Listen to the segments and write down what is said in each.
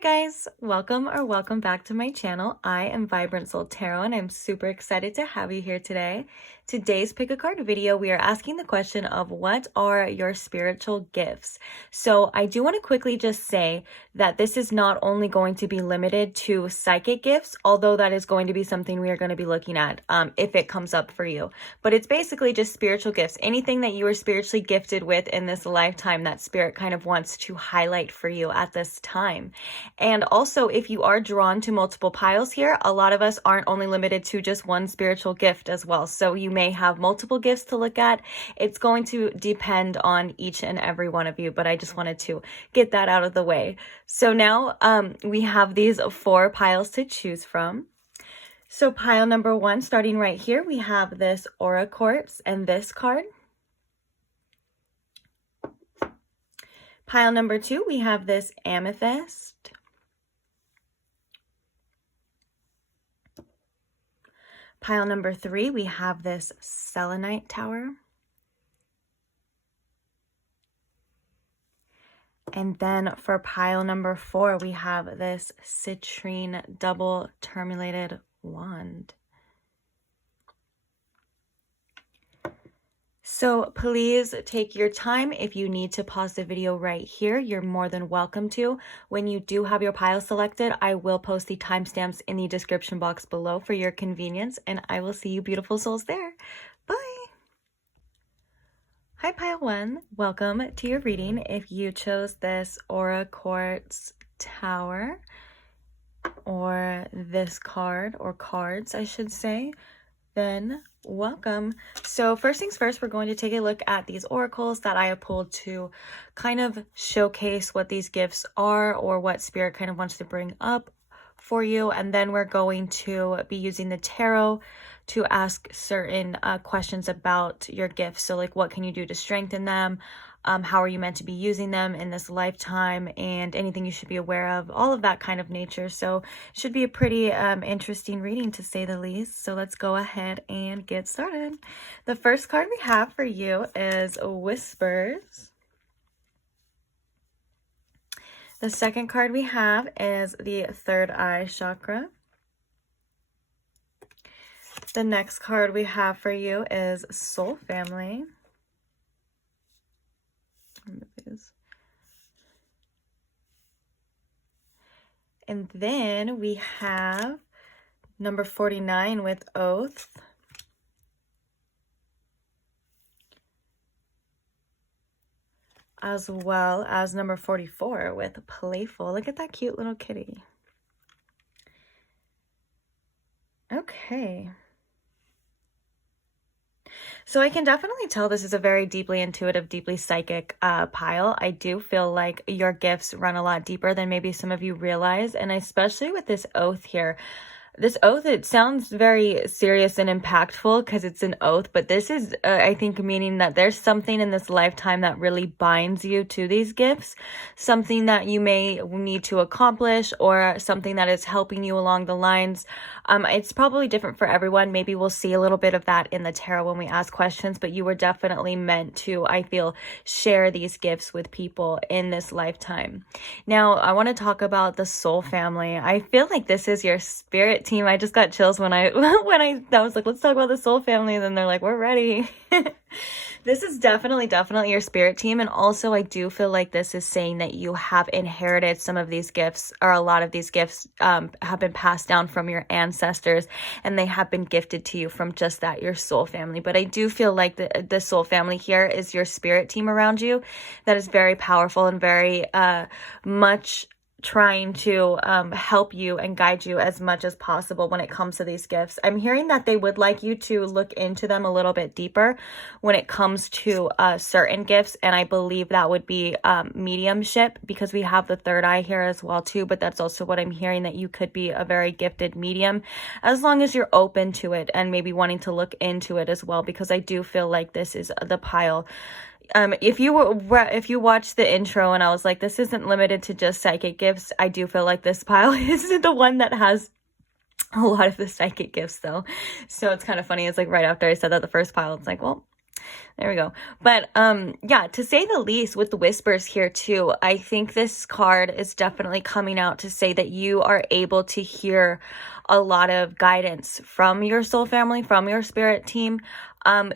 Hi guys, welcome back to my channel. I am Vibrant Soul Tarot and I'm super excited to have you here today. Today's pick a card video, we are asking the question of what are your spiritual gifts? So I do want to quickly just say that this is not only going to be limited to psychic gifts, although that is going to be something we are going to be looking at if it comes up for you. But it's basically just spiritual gifts. Anything that you are spiritually gifted with in this lifetime that spirit kind of wants to highlight for you at this time. And also, if you are drawn to multiple piles here, a lot of us aren't only limited to just one spiritual gift as well. So you may have multiple gifts to look at. It's going to depend on each and every one of you, but I just wanted to get that out of the way. So now we have these 4 piles to choose from. So pile number 1, starting right here, we have this aura quartz and this card. Pile number 2, we have this amethyst. Pile number 3, we have this selenite tower. And then for pile number 4, we have this citrine double terminated wand. So please take your time. If you need to pause the video right here, you're more than welcome to. When you do have your pile selected, I will post the timestamps in the description box below for your convenience, and I will see you beautiful souls there. Bye! Hi pile 1, welcome to your reading. If you chose this aura quartz tower, or this card, or cards I should say, then welcome. So first things first, we're going to take a look at these oracles that I have pulled to kind of showcase what these gifts are or what spirit kind of wants to bring up for you. And then we're going to be using the tarot to ask certain questions about your gifts. So like, what can you do to strengthen them? How are you meant to be using them in this lifetime, and anything you should be aware of, all of that kind of nature. So it should be a pretty interesting reading to say the least. So let's go ahead and get started. The first card we have for you is Whispers. The second card we have is the third eye chakra. The next card we have for you is Soul Family. And then we have number 49 with Oath. As well as number 44 with Playful. Look at that cute little kitty. Okay. So I can definitely tell this is a very deeply intuitive, deeply psychic pile. I do feel like your gifts run a lot deeper than maybe some of you realize. And especially with this oath here. This oath, it sounds very serious and impactful because it's an oath, but this is, I think, meaning that there's something in this lifetime that really binds you to these gifts, something that you may need to accomplish, or something that is helping you along the lines. It's probably different for everyone. Maybe we'll see a little bit of that in the tarot when we ask questions, but you were definitely meant to, I feel, share these gifts with people in this lifetime. Now, I want to talk about the Soul Family. I feel like this is your spirit team. I just got chills when I was like, let's talk about the Soul Family, and then they're like, we're ready. This is definitely your spirit team. And also I do feel like this is saying that you have inherited some of these gifts, or a lot of these gifts have been passed down from your ancestors, and they have been gifted to you from just that, your soul family. But I do feel like the soul family here is your spirit team around you that is very powerful and very much trying to help you and guide you as much as possible when it comes to these gifts. I'm hearing that they would like you to look into them a little bit deeper when it comes to certain gifts, and I believe that would be mediumship, because we have the third eye here as well too, but that's also what I'm hearing, that you could be a very gifted medium as long as you're open to it and maybe wanting to look into it as well, because I do feel like this is the pile. If you watched the intro and I was like, this isn't limited to just psychic gifts, I do feel like this pile is the one that has a lot of the psychic gifts though. So it's kind of funny. It's like right after I said that, the first pile, it's like, well, There we go. But yeah, to say the least, with the whispers here too, I think this card is definitely coming out to say that you are able to hear a lot of guidance from your soul family, from your spirit team.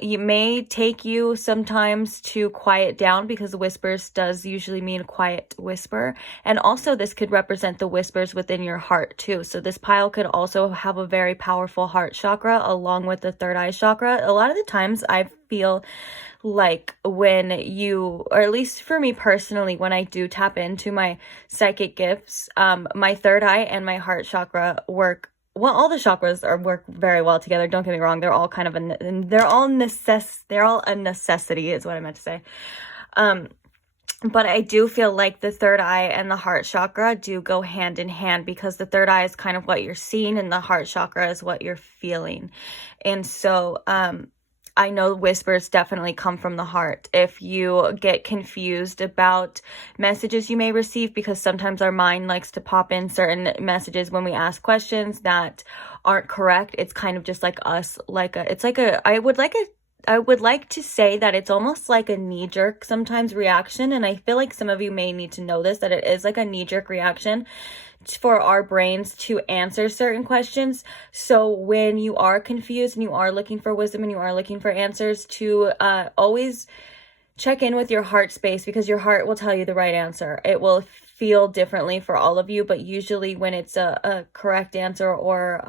You may take you sometimes to quiet down, because the whispers does usually mean a quiet whisper. And also this could represent the whispers within your heart too. So this pile could also have a very powerful heart chakra along with the third eye chakra. A lot of the times I feel like when you, or at least for me personally, when I do tap into my psychic gifts, my third eye and my heart chakra work well. All the chakras work very well together. Don't get me wrong; they're all kind of they're all a necessity, is what I meant to say. But I do feel like the third eye and the heart chakra do go hand in hand, because the third eye is kind of what you're seeing and the heart chakra is what you're feeling. And so, I know whispers definitely come from the heart. If you get confused about messages you may receive, because sometimes our mind likes to pop in certain messages when we ask questions that aren't correct. It's kind of just like us, I would like to say that it's almost like a knee-jerk sometimes reaction. And I feel like some of you may need to know this, that it is like a knee-jerk reaction for our brains to answer certain questions. So when you are confused and you are looking for wisdom and you are looking for answers, to always check in with your heart space, because your heart will tell you the right answer. It will feel differently for all of you, but usually when it's a correct answer, or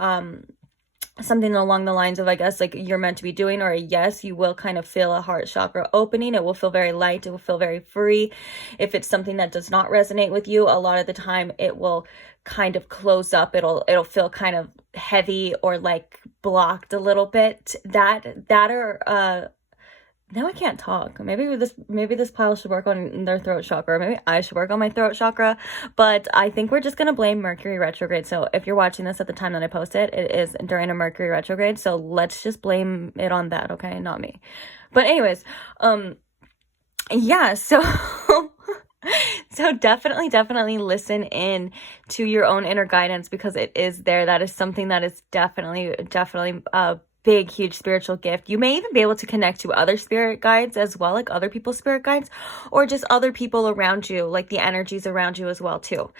something along the lines of, I guess, like you're meant to be doing, or a yes, you will kind of feel a heart chakra opening. It will feel very light. It will feel very free. If it's something that does not resonate with you, a lot of the time it will kind of close up. It'll feel kind of heavy or like blocked a little bit. Now I can't talk. Maybe this pile should work on their throat chakra. Maybe I should work on my throat chakra. But I think we're just going to blame Mercury retrograde. So if you're watching this at the time that I post it, it is during a Mercury retrograde. So let's just blame it on that, okay? Not me. But anyways, yeah, so so definitely listen in to your own inner guidance, because it is there. That is something that is definitely big, huge spiritual gift. You may even be able to connect to other spirit guides as well, like other people's spirit guides, or just other people around you, like the energies around you as well too.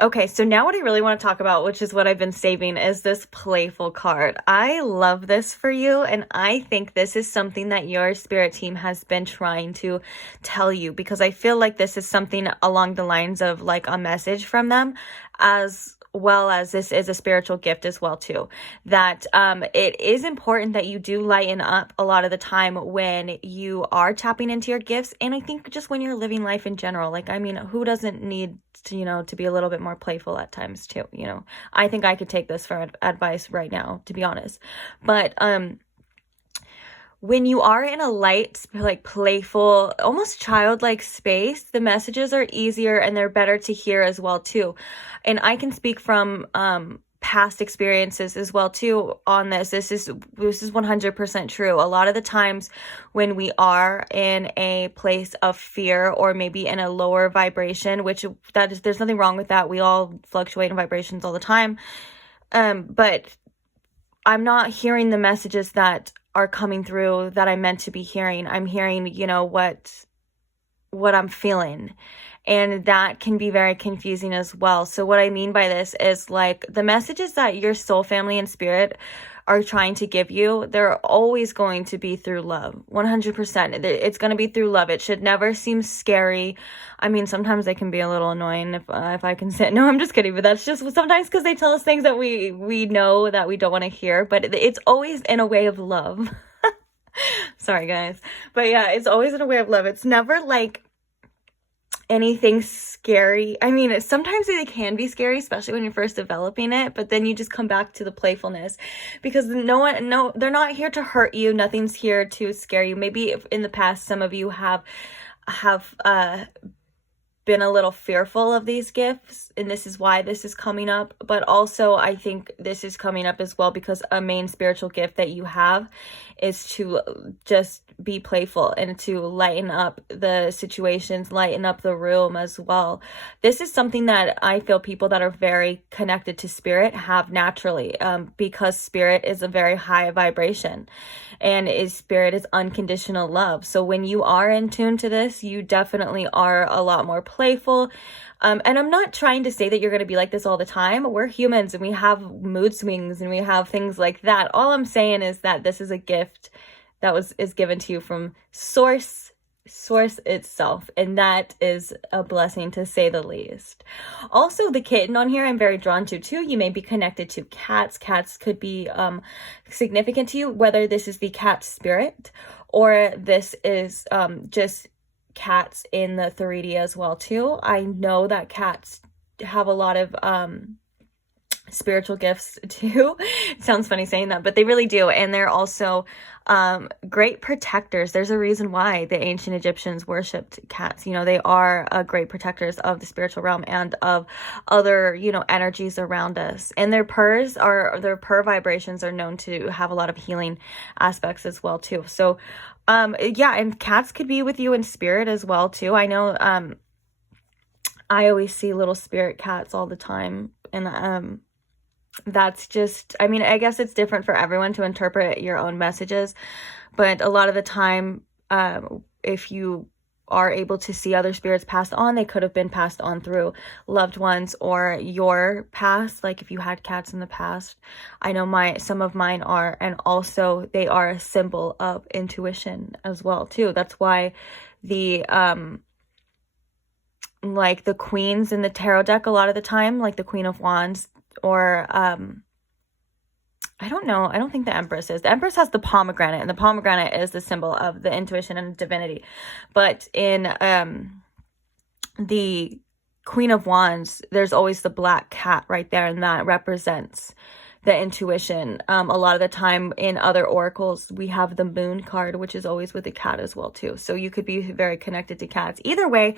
Okay, so now what I really want to talk about, which is what I've been saving, is this playful card. I love this for you, and I think this is something that your spirit team has been trying to tell you, because I feel like this is something along the lines of like a message from them, as well as this is a spiritual gift as well too, that it is important that you do lighten up a lot of the time when you are tapping into your gifts. And I think just when you're living life in general, like, I mean, who doesn't need to, to be a little bit more playful at times too? I think I could take this for advice right now, to be honest. But when you are in a light, like playful, almost childlike space, the messages are easier and they're better to hear as well too. And I can speak from past experiences as well too on this. This is 100% true. A lot of the times when we are in a place of fear, or maybe in a lower vibration, there's nothing wrong with that. We all fluctuate in vibrations all the time. But I'm not hearing the messages that are coming through that I'm meant to be hearing. I'm hearing, what I'm feeling. And that can be very confusing as well. So what I mean by this is, like, the messages that your soul family and spirit are trying to give you, they're always going to be through love. 100%. It's going to be through love. It should never seem scary. I mean, sometimes they can be a little annoying if I can say, no, I'm just kidding. But that's just sometimes because they tell us things that we know that we don't want to hear. But it's always in a way of love. Sorry, guys. But yeah, it's always in a way of love. It's never like anything scary. I mean, sometimes they can be scary, especially when you're first developing it, but then you just come back to the playfulness, because they're not here to hurt you. Nothing's here to scare you. Maybe if in the past some of you have been a little fearful of these gifts, and this is why this is coming up. But also I think this is coming up as well because a main spiritual gift that you have is to just be playful and to lighten up the situations, lighten up the room as well. This is something that I feel people that are very connected to spirit have naturally, because spirit is a very high vibration, and spirit is unconditional love. So when you are in tune to this, you definitely are a lot more playful. And I'm not trying to say that you're going to be like this all the time. We're humans and we have mood swings and we have things like that. All I'm saying is that this is a gift that is given to you from source itself, and that is a blessing to say the least. Also, the kitten on here I'm very drawn to too. You may be connected to cats. Cats could be significant to you, whether this is the cat spirit or this is just cats in the 3D as well too. I know that cats have a lot of spiritual gifts too. It sounds funny saying that, but they really do. And they're also great protectors. There's a reason why the ancient Egyptians worshipped cats. You know, they are great protectors of the spiritual realm and of other, you know, energies around us. And their purr vibrations are known to have a lot of healing aspects as well too. So yeah, and cats could be with you in spirit as well too. I know I always see little spirit cats all the time, and that's just, I mean, I guess it's different for everyone to interpret your own messages, but a lot of the time, if you are able to see other spirits passed on, they could have been passed on through loved ones or your past. Like if you had cats in the past, I know some of mine are, and also they are a symbol of intuition as well too. That's why the like the queens in the tarot deck a lot of the time, like the Queen of Wands, or I don't know, I don't think the Empress is. The Empress has the pomegranate, and the pomegranate is the symbol of the intuition and divinity. But in the Queen of Wands, there's always the black cat right there, and that represents the intuition. A lot of the time in other oracles, we have the moon card, which is always with a cat as well too. So you could be very connected to cats. Either way,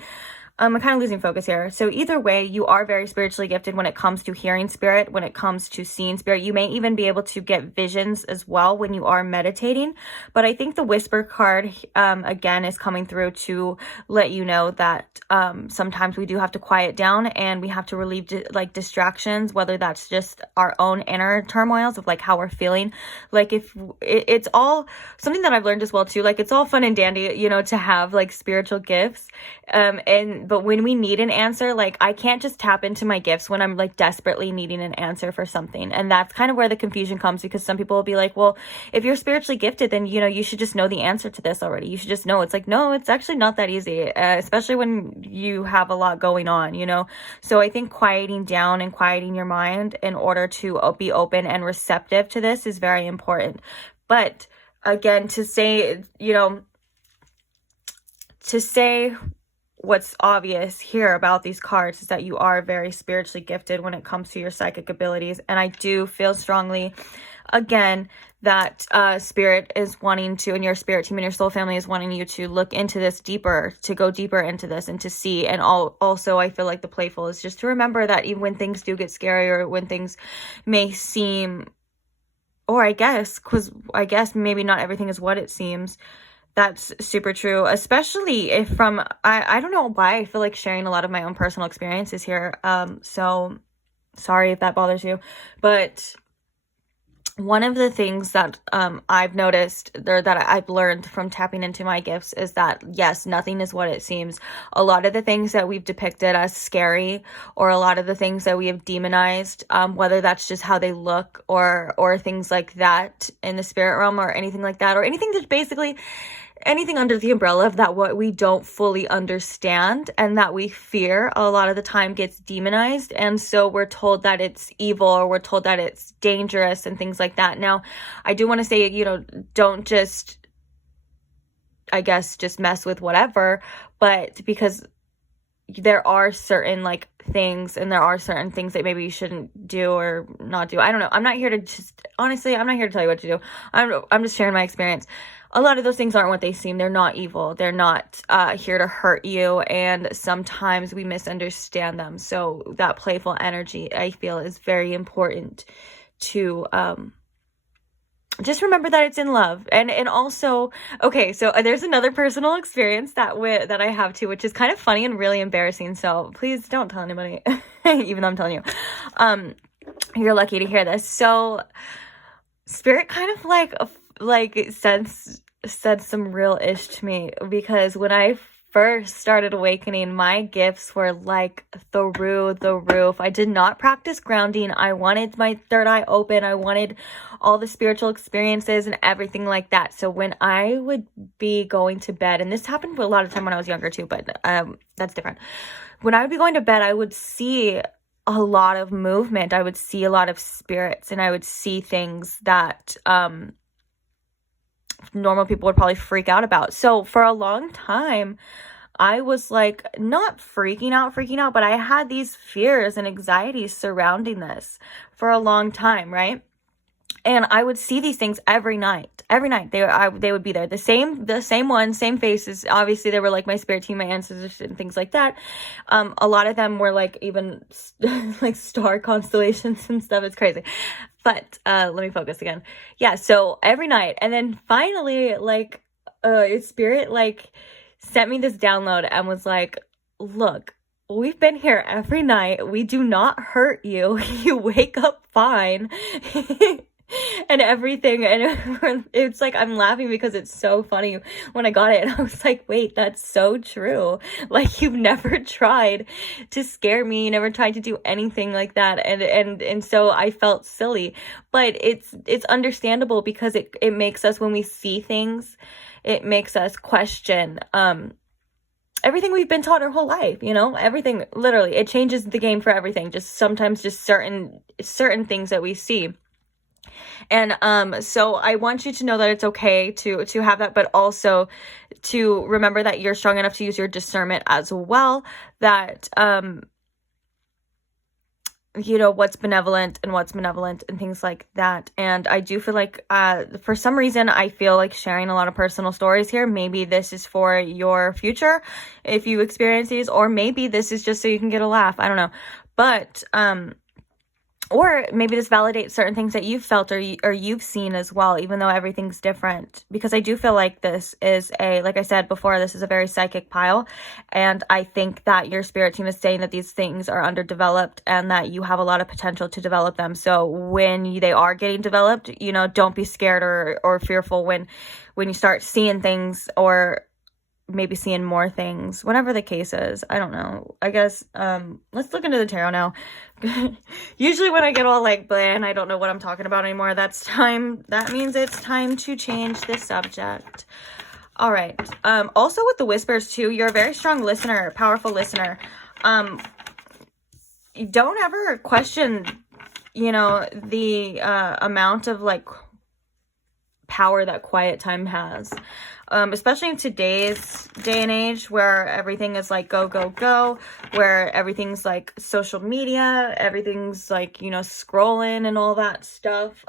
I'm kind of losing focus here. So either way, you are very spiritually gifted when it comes to hearing spirit, when it comes to seeing spirit. You may even be able to get visions as well when you are meditating. But I think the whisper card, again, is coming through to let you know that sometimes we do have to quiet down and we have to relieve distractions, whether that's just our own inner turmoils of like how we're feeling. Like if it's all something that I've learned as well too, like it's all fun and dandy, you know, to have like spiritual gifts. But when we need an answer, like I can't just tap into my gifts when I'm like desperately needing an answer for something. And that's kind of where the confusion comes, because some people will be like, well, if you're spiritually gifted, then, you know, you should just know the answer to this already. You should just know. It's like, no, it's actually not that easy, especially when you have a lot going on, you know? So I think quieting down and quieting your mind in order to be open and receptive to this is very important. But again, to say, you know, what's obvious here about these cards is that you are very spiritually gifted when it comes to your psychic abilities. And I do feel strongly, again, that spirit is wanting to, and your spirit team and your soul family is wanting you to look into this deeper, to go deeper into this and to see. And also I feel like the playful is just to remember that even when things do get scary, or when things may seem, or I guess maybe not everything is what it seems. That's super true, especially if I don't know why I feel like sharing a lot of my own personal experiences here. So sorry if that bothers you, but one of the things that I've noticed, or that I've learned from tapping into my gifts, is that yes, nothing is what it seems. A lot of the things that we've depicted as scary, or a lot of the things that we have demonized, whether that's just how they look, or things like that in the spirit realm, or anything like that, or anything that's basically anything under the umbrella of that what we don't fully understand and that we fear, a lot of the time gets demonized. And so we're told that it's evil, or we're told that it's dangerous and things like that. Now, I do want to say, you know, don't just, I guess, just mess with whatever, but because there are certain like things, and there are certain things that maybe you shouldn't do or not do. I don't know. I'm not here to just, honestly, I'm not here to tell you what to do. I'm just sharing my experience. A lot of those things aren't what they seem. They're not evil. They're not here to hurt you. And sometimes we misunderstand them. So that playful energy, I feel, is very important to just remember that it's in love. And also, okay, so there's another personal experience that I have too, which is kind of funny and really embarrassing. So please don't tell anybody, even though I'm telling you. You're lucky to hear this. So Spirit kind of like said some real ish to me, because when I first started awakening, my gifts were like through the roof. I did not practice grounding. I wanted my third eye open. I wanted all the spiritual experiences and everything like that. So when I would be going to bed, and this happened a lot of time when I was younger too, but that's different. When I would be going to bed, I would see a lot of movement. I would see a lot of spirits, and I would see things that normal people would probably freak out about. So for a long time, I was like not freaking out, but I had these fears and anxieties surrounding this for a long time, right? And I would see these things every night. They would be there. The same ones, same faces. Obviously, they were like my spirit team, my ancestors, and things like that. A lot of them were like even like star constellations and stuff. It's crazy. But let me focus again. Yeah, so every night. And then finally, like, Spirit, like, sent me this download and was like, look, we've been here every night. We do not hurt you. You wake up fine. And everything. And it's like, I'm laughing because it's so funny. When I got it, I was like, wait, that's so true. Like, you've never tried to scare me. You never tried to do anything like that. And so I felt silly, but it's understandable, because it makes us, when we see things, it makes us question, everything we've been taught our whole life, you know, everything, literally, it changes the game for everything. Just sometimes just certain things that we see. And so I want you to know that it's okay to have that, but also to remember that you're strong enough to use your discernment as well, that you know what's benevolent and things like that. And I do feel like for some reason I feel like sharing a lot of personal stories here. Maybe this is for your future if you experience these, or maybe this is just so you can get a laugh. I don't know, but or maybe this validates certain things that you've felt or you've seen as well, even though everything's different. Because I do feel like this is like I said before, this is a very psychic pile. And I think that your spirit team is saying that these things are underdeveloped and that you have a lot of potential to develop them. So when they are getting developed, you know, don't be scared or fearful when you start seeing things, or maybe seeing more things, whatever the case is. I don't know. I guess let's look into the tarot now. Usually when I get all like bland, I don't know what I'm talking about anymore, that means it's time to change the subject. All right. Also with the whispers too, you're a very strong listener, powerful listener. Don't ever question, you know, the amount of like power that quiet time has. Especially in today's day and age, where everything is like go, go, go, where everything's like social media, everything's like, you know, scrolling and all that stuff.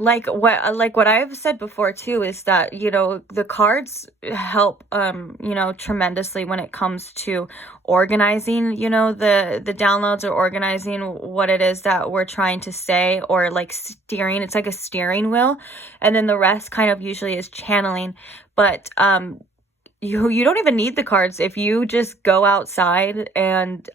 Like what I've said before too is that, you know, the cards help, you know, tremendously when it comes to organizing, you know, the downloads, or organizing what it is that we're trying to say, or like steering. It's like a steering wheel, and then the rest kind of usually is channeling. But you don't even need the cards if you just go outside and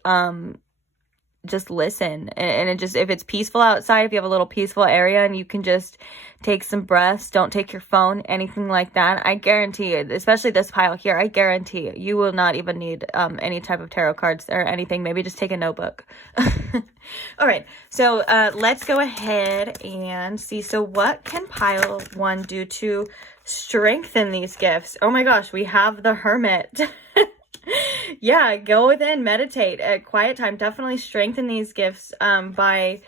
just listen, and it just, if it's peaceful outside, if you have a little peaceful area and you can just take some breaths, don't take your phone, anything like that, I guarantee it, especially this pile here, I guarantee it, you will not even need any type of tarot cards or anything. Maybe just take a notebook. All right, so let's go ahead and see. So what can pile one do to strengthen these gifts? Oh my gosh, we have the Hermit. Yeah, go within, meditate at quiet time. Definitely strengthen these gifts by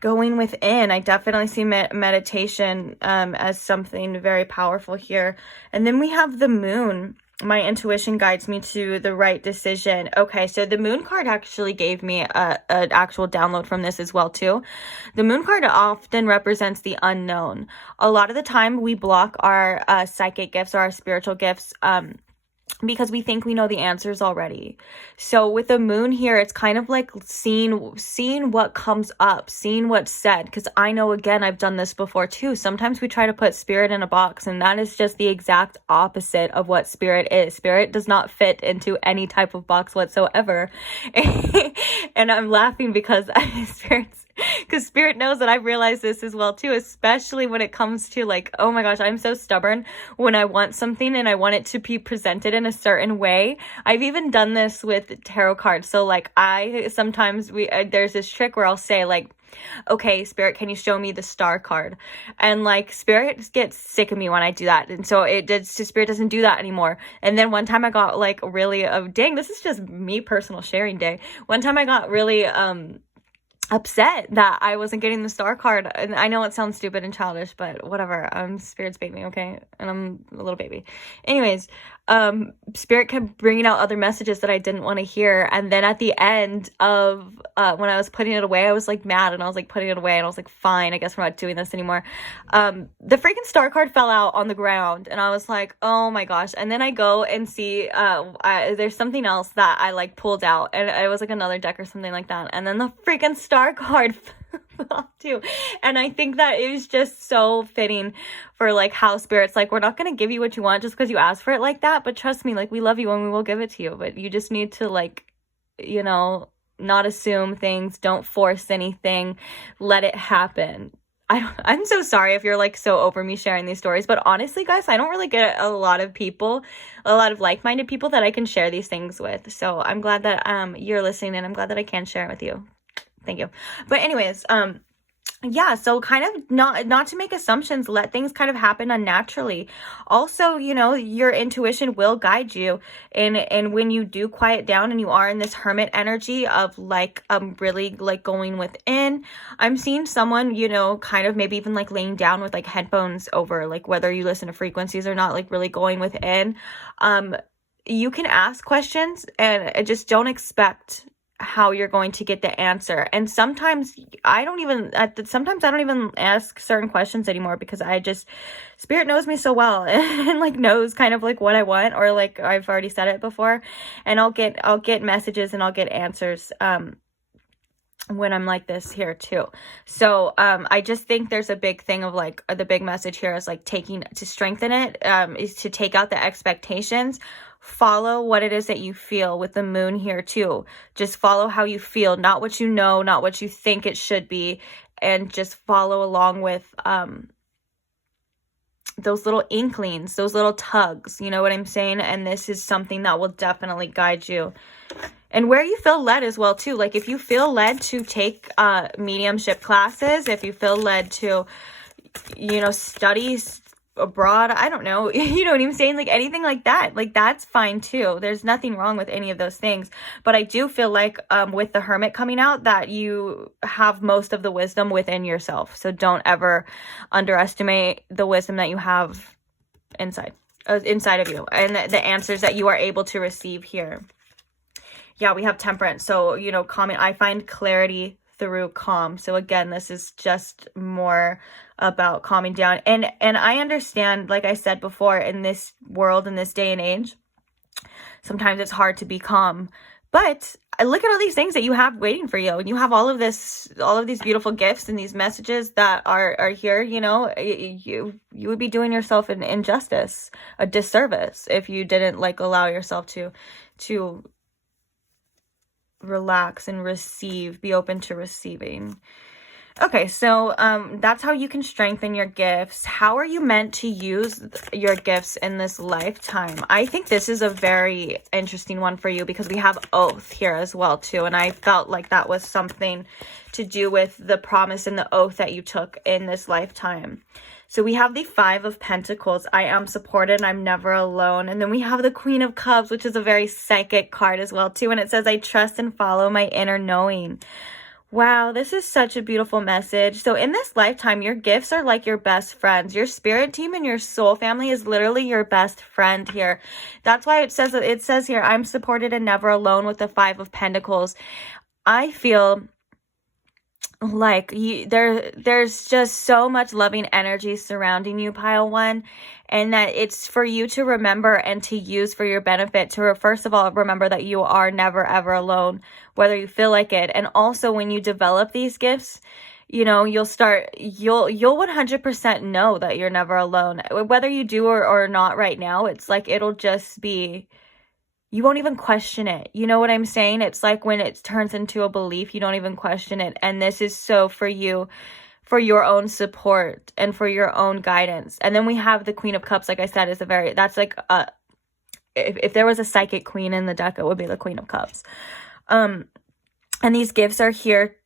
going within. I definitely see meditation as something very powerful here. And then we have the Moon. my intuition guides me to the right decision. Okay, so the moon card actually gave me an actual download from this as well too. The moon card often represents the unknown. A lot of the time we block our psychic gifts or our spiritual gifts because we think we know the answers already. So with the moon here, it's kind of like seeing what comes up, seeing what's said. Because I know, again, I've done this before too. Sometimes we try to put spirit in a box, and that is just the exact opposite of what spirit is. Spirit does not fit into any type of box whatsoever. And I'm laughing because spirit knows that I've realized this as well too, especially when it comes to like, oh my gosh, I'm so stubborn when I want something and I want it to be presented in a certain way. I've even done this with tarot cards. So like sometimes there's this trick where I'll say like, okay, spirit, can you show me the star card? And like spirit gets sick of me when I do that. And so spirit doesn't do that anymore. And then one time I got like really, dang, this is just me personal sharing day. One time I got really, upset that I wasn't getting the star card. And I know it sounds stupid and childish, but whatever. I'm spirit's baby, okay? And I'm a little baby. Anyways, spirit kept bringing out other messages that I didn't want to hear. And then at the end of when I was putting it away, I was like mad and I was like putting it away and I was like, fine, I guess we're not doing this anymore. The freaking star card fell out on the ground and I was like, oh my gosh. And then I go and see there's something else that I like pulled out and it was like another deck or something like that. And then the freaking star card fell off too. And I think that it was just so fitting for like how spirit's like, we're not going to give you what you want just because you asked for it like that. But trust me, like we love you and we will give it to you. But you just need to like, you know, not assume things. Don't force anything. Let it happen. I'm so sorry if you're like so over me sharing these stories, but honestly guys, I don't really get a lot of like-minded people that I can share these things with. So I'm glad that you're listening and I'm glad that I can share it with you. Thank you. But anyways, yeah, so kind of not to make assumptions, let things kind of happen unnaturally. Also, you know, your intuition will guide you. And when you do quiet down and you are in this hermit energy of like, really like going within, I'm seeing someone, you know, kind of maybe even like laying down with like headphones over, like whether you listen to frequencies or not, like really going within. You can ask questions and just don't expect how you're going to get the answer. And sometimes I don't even ask certain questions anymore because spirit knows me so well and like knows kind of like what I want, or like I've already said it before, and I'll get messages and I'll get answers when I'm like this here too. So I just think there's a big thing of like the big message here is like to strengthen it, is to take out the expectations. Follow what it is that you feel with the moon here too. Just follow how you feel, not what you know, not what you think it should be, and just follow along with those little inklings, those little tugs, you know what I'm saying? And this is something that will definitely guide you. And where you feel led as well too. Like if you feel led to take mediumship classes, if you feel led to, you know, study abroad, I don't know, you know what I'm saying, like anything like that, like that's fine too. There's nothing wrong with any of those things. But I do feel like with the hermit coming out, that you have most of the wisdom within yourself. So don't ever underestimate the wisdom that you have inside of you and the answers that you are able to receive here. Yeah, we have temperance. So, you know, calming. I find clarity through calm. So again, this is just more about calming down. And I understand, like I said before, in this world, in this day and age, sometimes it's hard to be calm. But look at all these things that you have waiting for you. And you have all of these beautiful gifts and these messages that are here, you know. You would be doing yourself an injustice, a disservice, if you didn't like allow yourself to relax and receive, be open to receiving. Okay, so that's how you can strengthen your gifts. How are you meant to use your gifts in this lifetime? I think this is a very interesting one for you because we have oath here as well too, and I felt like that was something to do with the promise and the oath that you took in this lifetime. So we have the 5 of Pentacles. I am supported. I'm never alone. And then we have the Queen of Cups, which is a very psychic card as well too. And it says, I trust and follow my inner knowing. Wow, this is such a beautiful message. So in this lifetime, your gifts are like your best friends. Your spirit team and your soul family is literally your best friend here. That's why it says here, I'm supported and never alone, with the 5 of Pentacles. I feel like there's just so much loving energy surrounding you, pile 1, and that it's for you to remember and to use for your benefit, to first of all remember that you are never ever alone, whether you feel like it. And also, when you develop these gifts, you know, you'll 100% know that you're never alone, whether you do or not right now. It's like it'll just be, you won't even question it. You know what I'm saying? It's like when it turns into a belief, you don't even question it. And this is so for you, for your own support and for your own guidance. And then we have the Queen of Cups, like I said, is that's like, if there was a psychic queen in the deck, it would be the Queen of Cups. And these gifts are here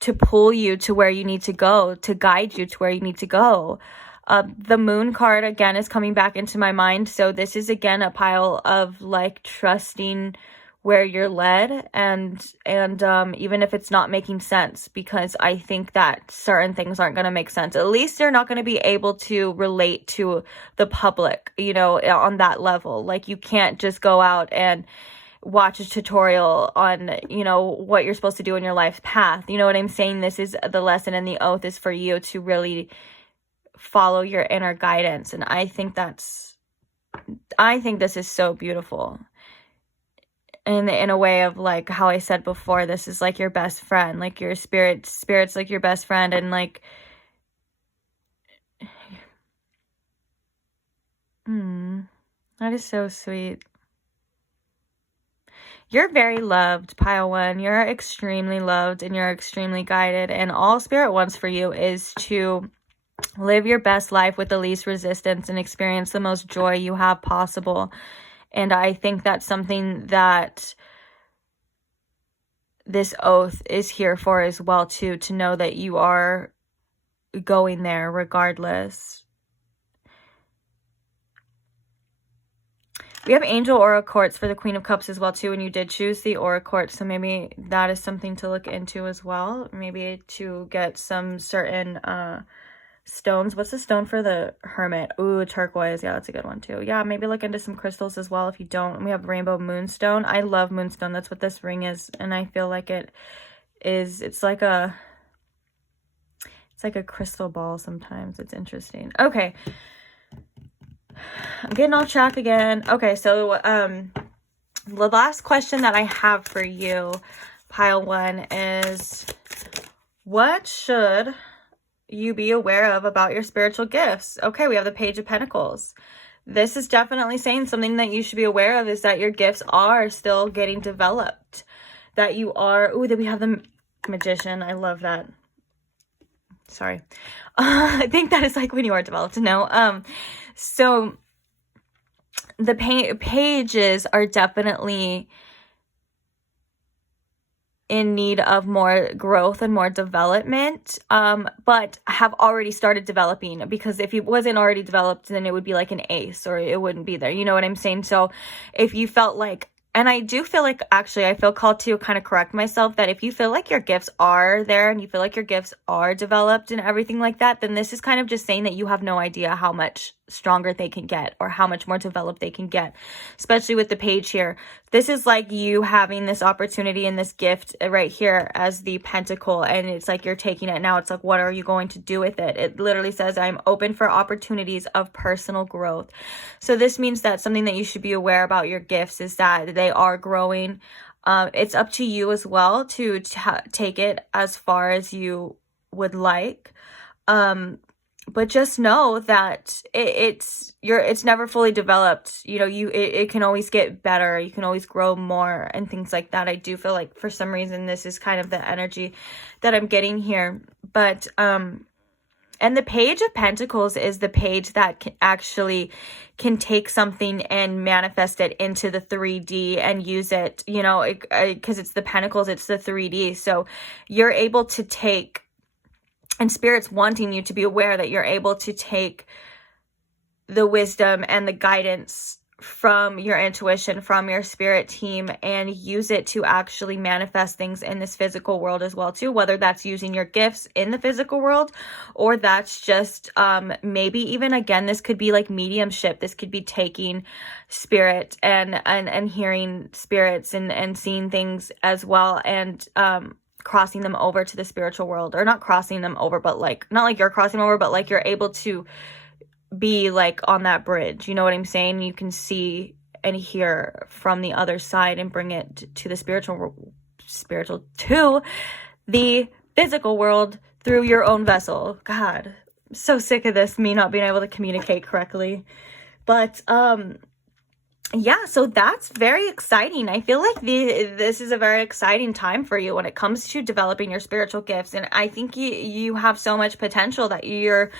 to pull you to where you need to go, to guide you to where you need to go. The Moon card, again, is coming back into my mind. So this is, again, a pile of, like, trusting where you're led, and even if it's not making sense, because I think that certain things aren't going to make sense. At least you're not going to be able to relate to the public, you know, on that level. Like, you can't just go out and watch a tutorial on, you know, what you're supposed to do in your life path. You know what I'm saying? This is the lesson, and the oath is for you to really follow your inner guidance. And I think this is so beautiful. And in a way of, like how I said before, this is like your best friend, like your spirit's like your best friend. And like, that is so sweet. You're very loved, pile 1. You're extremely loved, and you're extremely guided. And all spirit wants for you is to live your best life with the least resistance and experience the most joy you have possible. And I think that's something that this oath is here for as well, too, to know that you are going there regardless. We have Angel Aura Quartz for the Queen of Cups as well, too, and you did choose the Aura Quartz, so maybe that is something to look into as well. Maybe to get some certain stones. What's the stone for the Hermit? Ooh, turquoise. Yeah, that's a good one too. Yeah, maybe look into some crystals as well if you don't. We have Rainbow Moonstone. I love Moonstone. That's what this ring is, and I feel like it is. It's like a crystal ball sometimes. It's interesting. Okay, I'm getting off track again. Okay, so the last question that I have for you, pile 1, is what should you be aware of about your spiritual gifts? Okay, we have the Page of Pentacles. This is definitely saying something that you should be aware of is that your gifts are still getting developed. That you are, ooh, that we have the Magician. I love that. Sorry. I think that is like when you are developed. No. So the pages are definitely in need of more growth and more development, but have already started developing, because if it wasn't already developed, then it would be like an ace, or it wouldn't be there. You know what I'm saying? So if you felt like, and I do feel like, actually, I feel called to kind of correct myself, that if you feel like your gifts are there and you feel like your gifts are developed and everything like that, then this is kind of just saying that you have no idea how much stronger they can get, or how much more developed they can get, especially with the page here. This is like you having this opportunity and this gift right here as the pentacle, and it's like you're taking it now. It's like, what are you going to do with it? It literally says, I'm open for opportunities of personal growth. So this means that something that you should be aware about your gifts is that they are growing. It's up to you as well to take it as far as you would like. But just know that it's never fully developed. You know, it can always get better. You can always grow more and things like that. I do feel like for some reason this is kind of the energy that I'm getting here. But and the Page of Pentacles is the page that can take something and manifest it into the 3D and use it, you know, because it's the Pentacles, it's the 3D. So you're able to take, and Spirit's wanting you to be aware that you're able to take the wisdom and the guidance from your intuition, from your spirit team, and use it to actually manifest things in this physical world as well too, whether that's using your gifts in the physical world, or that's just maybe even, again, this could be like mediumship. This could be taking spirit and hearing spirits and seeing things as well, and crossing them over to the spiritual world, or not crossing them over, but like, not like you're crossing over, but like you're able to be like on that bridge, you know what I'm saying? You can see and hear from the other side and bring it to the spiritual to the physical world through your own vessel. God, I'm so sick of this, me not being able to communicate correctly. But yeah, so that's very exciting. I feel like this is a very exciting time for you when it comes to developing your spiritual gifts. And I think you have so much potential that you're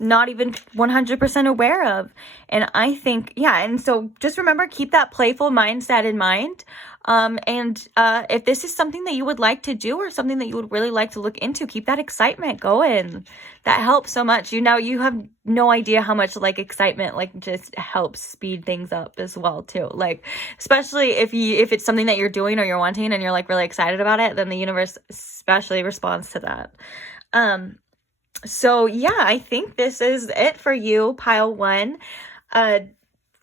not even 100% aware of. And I think, yeah, and so just remember, keep that playful mindset in mind. And if this is something that you would like to do, or something that you would really like to look into, keep that excitement going. That helps so much. You have no idea how much like excitement like just helps speed things up as well too. Like, especially if it's something that you're doing or you're wanting and you're like really excited about it, then the universe especially responds to that. So yeah, I think this is it for you, pile 1.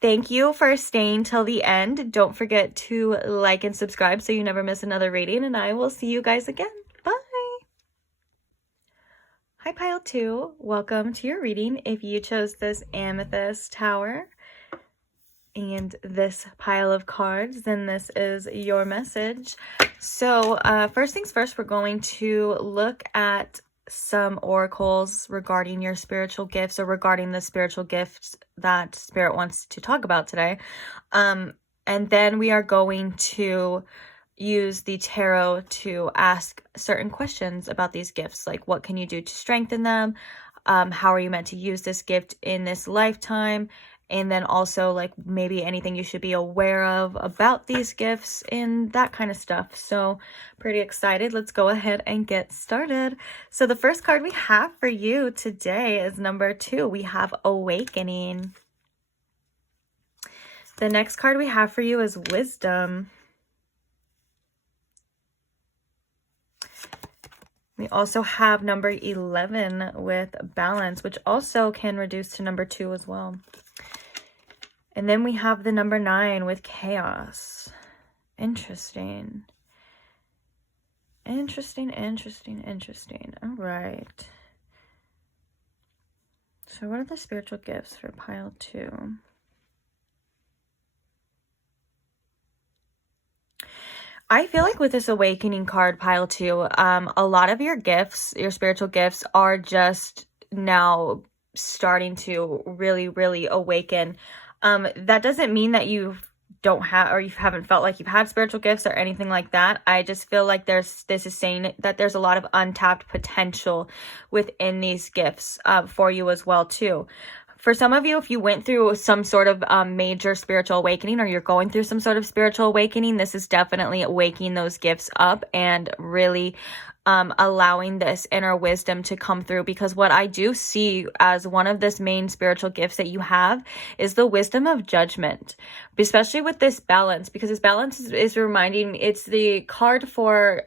Thank you for staying till the end. Don't forget to like and subscribe so you never miss another reading, and I will see you guys again. Bye. Hi, pile 2. Welcome to your reading. If you chose this amethyst tower and this pile of cards, then this is your message. So first things first, we're going to look at some oracles regarding your spiritual gifts, or regarding the spiritual gifts that Spirit wants to talk about today. And then we are going to use the tarot to ask certain questions about these gifts, like what can you do to strengthen them? How are you meant to use this gift in this lifetime? And then also like maybe anything you should be aware of about these gifts and that kind of stuff. So pretty excited. Let's go ahead and get started. So the first card we have for you today is number 2. We have Awakening. The next card we have for you is Wisdom. We also have number 11 with Balance, which also can reduce to number 2 as well. And then we have the number 9 with Chaos. Interesting. Interesting. All right. So what are the spiritual gifts for pile 2? I feel like with this Awakening card, pile 2, a lot of your gifts, your spiritual gifts, are just now starting to really, really awaken. That doesn't mean that you don't have, or you haven't felt like you've had spiritual gifts or anything like that. I just feel like this is saying that there's a lot of untapped potential within these gifts for you as well too. For some of you, if you went through some sort of major spiritual awakening, or you're going through some sort of spiritual awakening, this is definitely waking those gifts up and really allowing this inner wisdom to come through. Because what I do see as one of this main spiritual gifts that you have is the wisdom of judgment, especially with this Balance, because this Balance is reminding me, it's the card for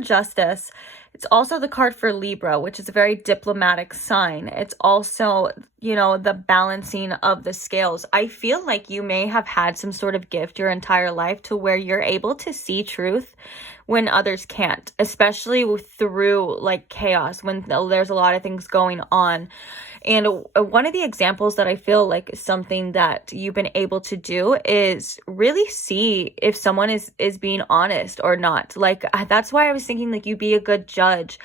justice. It's also the card for Libra, which is a very diplomatic sign. It's also, the balancing of the scales. I feel like you may have had some sort of gift your entire life to where you're able to see truth when others can't, especially through like chaos, when there's a lot of things going on. And one of the examples that I feel like is something that you've been able to do is really see if someone is being honest or not. Like, that's why I was thinking like you'd be a good judge.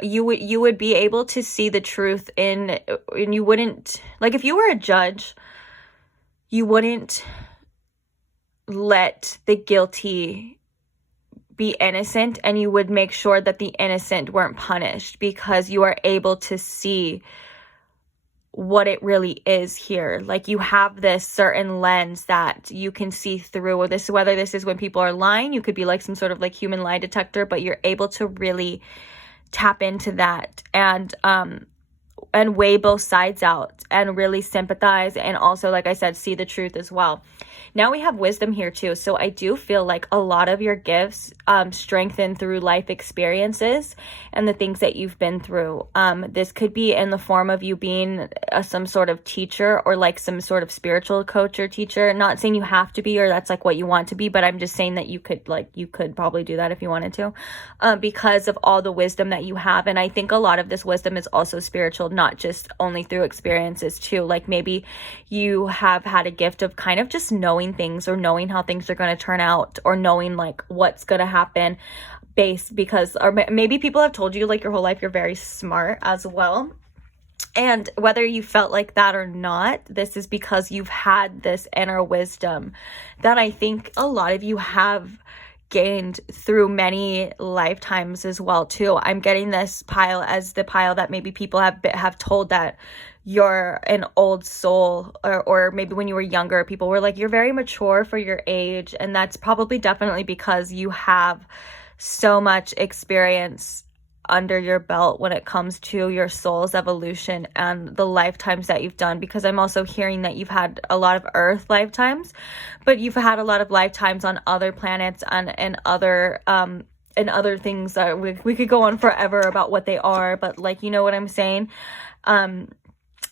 You would be able to see the truth and you wouldn't, like, if you were a judge, you wouldn't let the guilty be innocent, and you would make sure that the innocent weren't punished, because you are able to see what it really is here. Like, you have this certain lens that you can see through this, whether this is when people are lying, you could be like some sort of like human lie detector, but you're able to really tap into that. And weigh both sides out and really sympathize, and also, like I said, see the truth as well. Now we have wisdom here too. So I do feel like a lot of your gifts strengthen through life experiences and the things that you've been through. This could be in the form of you being some sort of teacher, or like some sort of spiritual coach or teacher. Not saying you have to be, or that's like what you want to be, but I'm just saying that you could probably do that if you wanted to, because of all the wisdom that you have. And I think a lot of this wisdom is also spiritual, not just only through experiences too. Like maybe you have had a gift of kind of just knowing things, or knowing how things are going to turn out, or knowing like what's going to happen or maybe people have told you like your whole life you're very smart as well. And whether you felt like that or not, this is because you've had this inner wisdom that I think a lot of you have gained through many lifetimes as well too. I'm getting this pile as the pile that maybe people have told that you're an old soul, or maybe when you were younger, people were like, you're very mature for your age. And that's probably definitely because you have so much experience under your belt when it comes to your soul's evolution and the lifetimes that you've done. Because I'm also hearing that you've had a lot of earth lifetimes, but you've had a lot of lifetimes on other planets and other things that we could go on forever about what they are, but like, you know what I'm saying?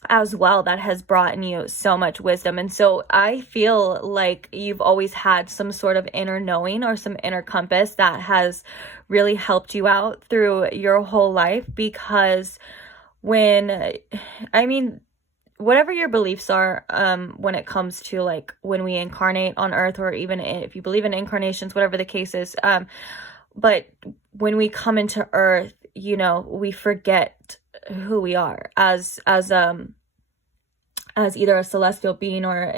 As well, that has brought in you so much wisdom. And so I feel like you've always had some sort of inner knowing or some inner compass that has really helped you out through your whole life. Because whatever your beliefs are, when it comes to like when we incarnate on earth, or even if you believe in incarnations, whatever the case is, but when we come into earth, we forget who we are as either a celestial being or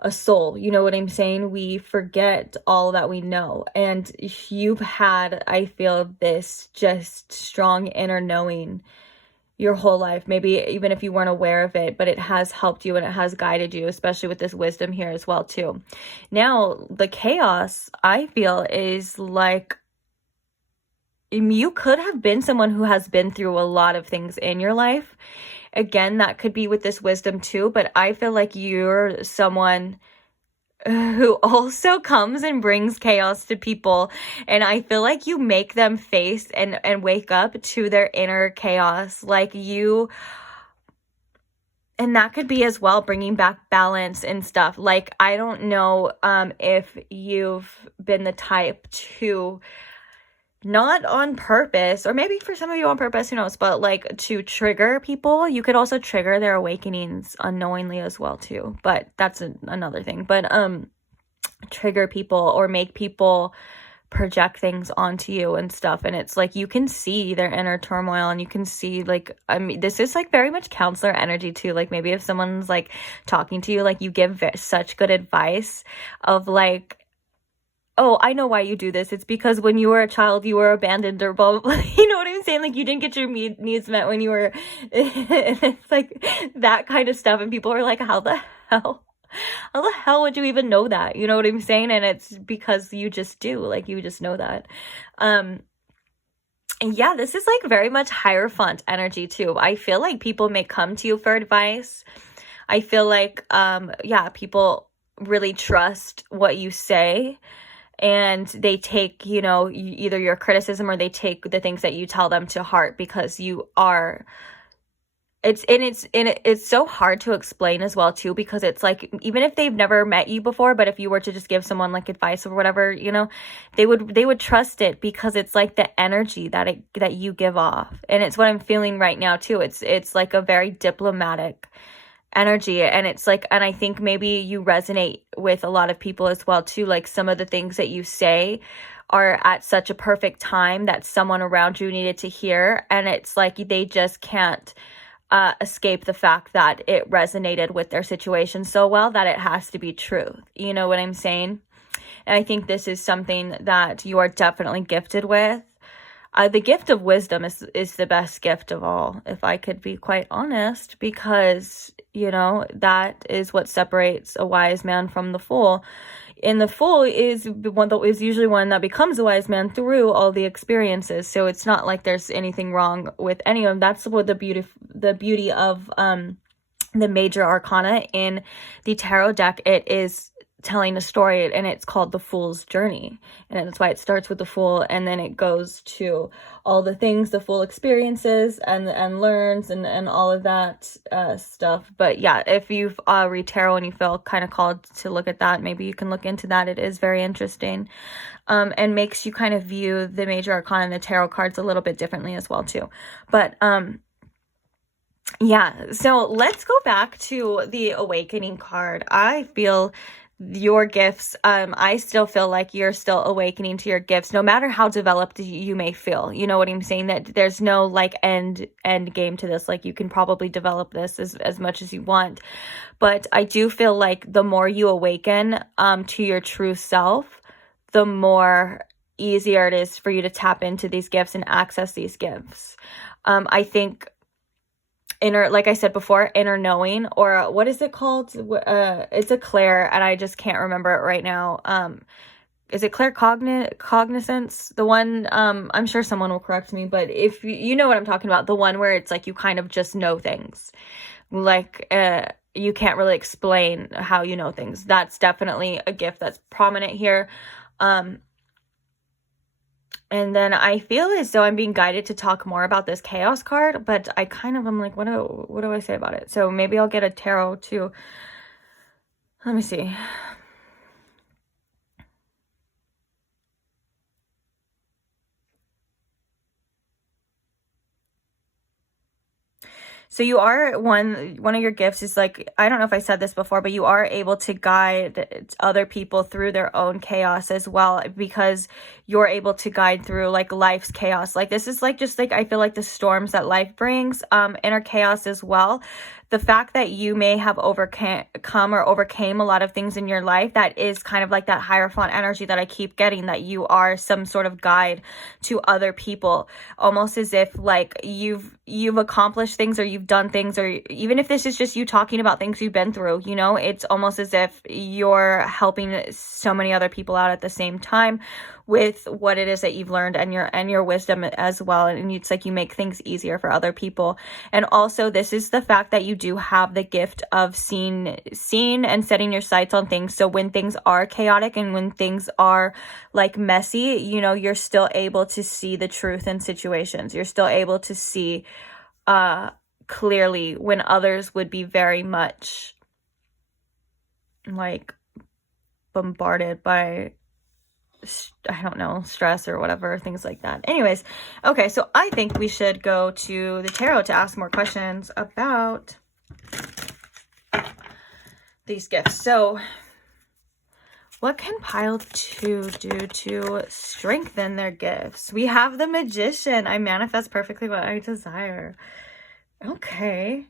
a soul. You know what I'm saying? We forget all that we know. And you've had, I feel, this just strong inner knowing your whole life, maybe even if you weren't aware of it, but it has helped you and it has guided you, especially with this wisdom here as well too. Now, the chaos, I feel, is like, you could have been someone who has been through a lot of things in your life. Again, that could be with this wisdom too, but I feel like you're someone who also comes and brings chaos to people. And I feel like you make them face and wake up to their inner chaos. Like you, and that could be as well bringing back balance and stuff. Like, I don't know if you've been the type to, not on purpose, or maybe for some of you on purpose, who knows, but like to trigger people. You could also trigger their awakenings unknowingly as well too, but that's another thing. But trigger people or make people project things onto you and stuff, and it's like you can see their inner turmoil, and you can see, like, this is like very much counselor energy too. Like maybe if someone's like talking to you, like you give such good advice of like, oh, I know why you do this. It's because when you were a child, you were abandoned or blah, blah, blah. You know what I'm saying? Like, you didn't get your needs met when you were, it's like that kind of stuff. And people are like, how the hell would you even know that? You know what I'm saying? And it's because you just do, like, you just know that. And yeah, this is like very much Hierophant energy too. I feel like people may come to you for advice. I feel like, people really trust what you say. And they take, either your criticism or they take the things that you tell them to heart, because you are, it's so hard to explain as well too, because it's like, even if they've never met you before, but if you were to just give someone like advice or whatever, they would trust it, because it's like the energy that you give off. And it's what I'm feeling right now too. It's like a very diplomatic energy, and it's like, and I think maybe you resonate with a lot of people as well too. Like some of the things that you say are at such a perfect time that someone around you needed to hear, and it's like they just can't escape the fact that it resonated with their situation so well that it has to be truth. You know what I'm saying? And I think this is something that you are definitely gifted with. The gift of wisdom is the best gift of all, if I could be quite honest, because, that is what separates a wise man from the fool. And the fool is usually one that becomes a wise man through all the experiences. So it's not like there's anything wrong with any of them. That's what the beauty of the major arcana in the tarot deck. It is telling a story, and it's called the Fool's Journey, and that's why it starts with the Fool, and then it goes to all the things the Fool experiences and learns and all of that stuff. But yeah, if you've read tarot and you feel kind of called to look at that, maybe you can look into that. It is very interesting, and makes you kind of view the major arcana and the tarot cards a little bit differently as well too. But yeah, so let's go back to the Awakening card. I feel your gifts, I still feel like you're still awakening to your gifts, no matter how developed you may feel. You know what I'm saying? That there's no like end game to this. Like, you can probably develop this as much as you want. But I do feel like the more you awaken to your true self, the more easier it is for you to tap into these gifts and access these gifts. I think like I said before, inner knowing, or what is it called? It's a clair, and I just can't remember it right now. Is it cognizance? The one, I'm sure someone will correct me, but if you know what I'm talking about, the one where it's like you kind of just know things, like you can't really explain how you know things. That's definitely a gift that's prominent here. And then I feel as though I'm being guided to talk more about this chaos card, but I'm like, what do I say about it? So maybe I'll get a tarot too. Let me see. So you are one of your gifts is like, I don't know if I said this before, but you are able to guide other people through their own chaos as well, because you're able to guide through like life's chaos. Like, this is like, just like, I feel like the storms that life brings, inner chaos as well. The fact that you may have overcome or overcame a lot of things in your life, that is kind of like that Hierophant energy that I keep getting, that you are some sort of guide to other people, almost as if like you've accomplished things, or you've done things, or even if this is just you talking about things you've been through, you know, it's almost as if you're helping so many other people out at the same time with what it is that you've learned, and your wisdom as well. And it's like you make things easier for other people. And also, this is the fact that you do have the gift of seeing and setting your sights on things. So when things are chaotic and when things are like messy, you know, you're still able to see the truth in situations. You're still able to see clearly when others would be very much like bombarded by, I don't know, stress or whatever, things like that. Anyways, okay, so I think we should go to the tarot to ask more questions about these gifts. So what can pile 2 do to strengthen their gifts? We have the Magician. I manifest perfectly what I desire. Okay.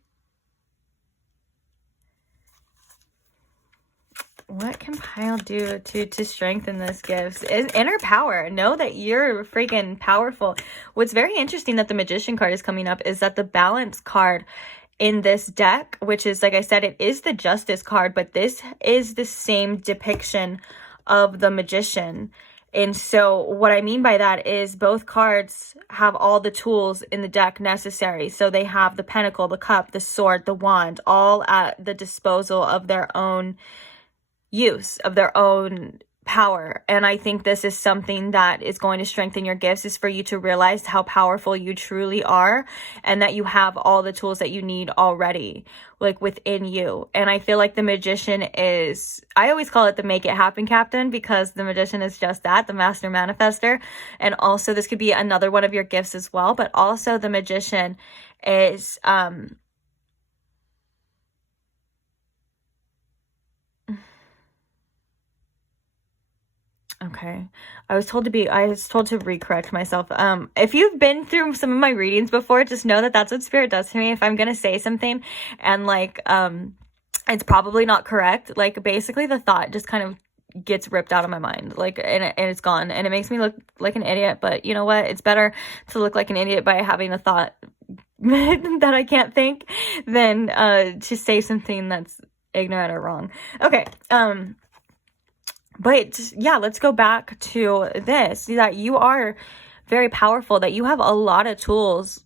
What can pile do to strengthen this gifts? Is inner power. Know that you're freaking powerful. What's very interesting that the Magician card is coming up is that the Balance card in this deck, which is, like I said, it is the Justice card, but this is the same depiction of the Magician. And so what I mean by that is both cards have all the tools in the deck necessary. So they have the Pentacle, the Cup, the Sword, the Wand, all at the disposal of their own use, of their own power. And I think this is something that is going to strengthen your gifts, is for you to realize how powerful you truly are, and that you have all the tools that you need already, like within you. And I feel like the Magician is, I always call it the Make It Happen Captain, because the Magician is just that, the Master Manifester. And also this could be another one of your gifts as well, but also the Magician is okay. I was told to recorrect myself. If you've been through some of my readings before, just know that that's what Spirit does to me. If I'm going to say something and like, it's probably not correct, like basically the thought just kind of gets ripped out of my mind, like, and it's gone, and it makes me look like an idiot. But you know what? It's better to look like an idiot by having a thought that I can't think than, to say something that's ignorant or wrong. Okay. But yeah, let's go back to this, that you are very powerful, that you have a lot of tools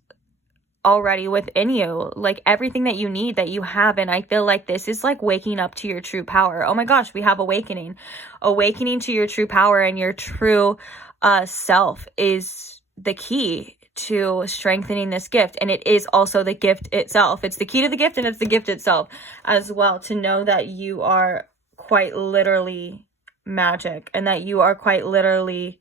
already within you, like everything that you need that you have. And I feel like this is like waking up to your true power. Oh my gosh, we have awakening to your true power, and your true self is the key to strengthening this gift. And it is also the gift itself. It's the key to the gift, and it's the gift itself as well, to know that you are quite literally magic, and that you are quite literally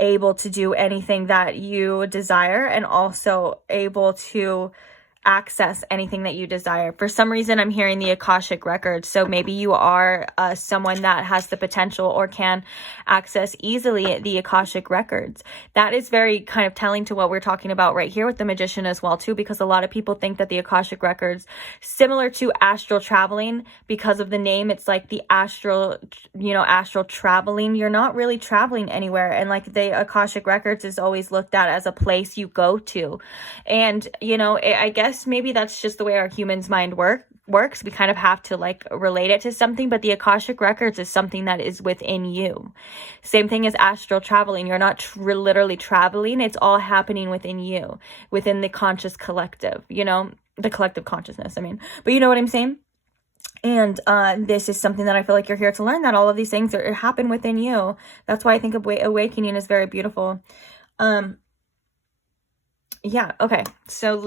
able to do anything that you desire, and also able to access anything that you desire. For some reason, I'm hearing the Akashic records. So maybe you are someone that has the potential or can access easily the Akashic records. That is very kind of telling to what we're talking about right here with the Magician as well too, because a lot of people think that the Akashic records, similar to astral traveling, because of the name, it's like the astral, astral traveling. You're not really traveling anywhere. And like the Akashic records is always looked at as a place you go to. And, I guess maybe that's just the way our humans mind works. We kind of have to like relate it to something, but the Akashic records is something that is within you. Same thing as astral traveling. You're not literally traveling. It's all happening within you, within the conscious collective, the collective consciousness, but you know what I'm saying? And this is something that I feel like you're here to learn, that all of these things happen within you. That's why I think awakening is very beautiful. Yeah, okay. So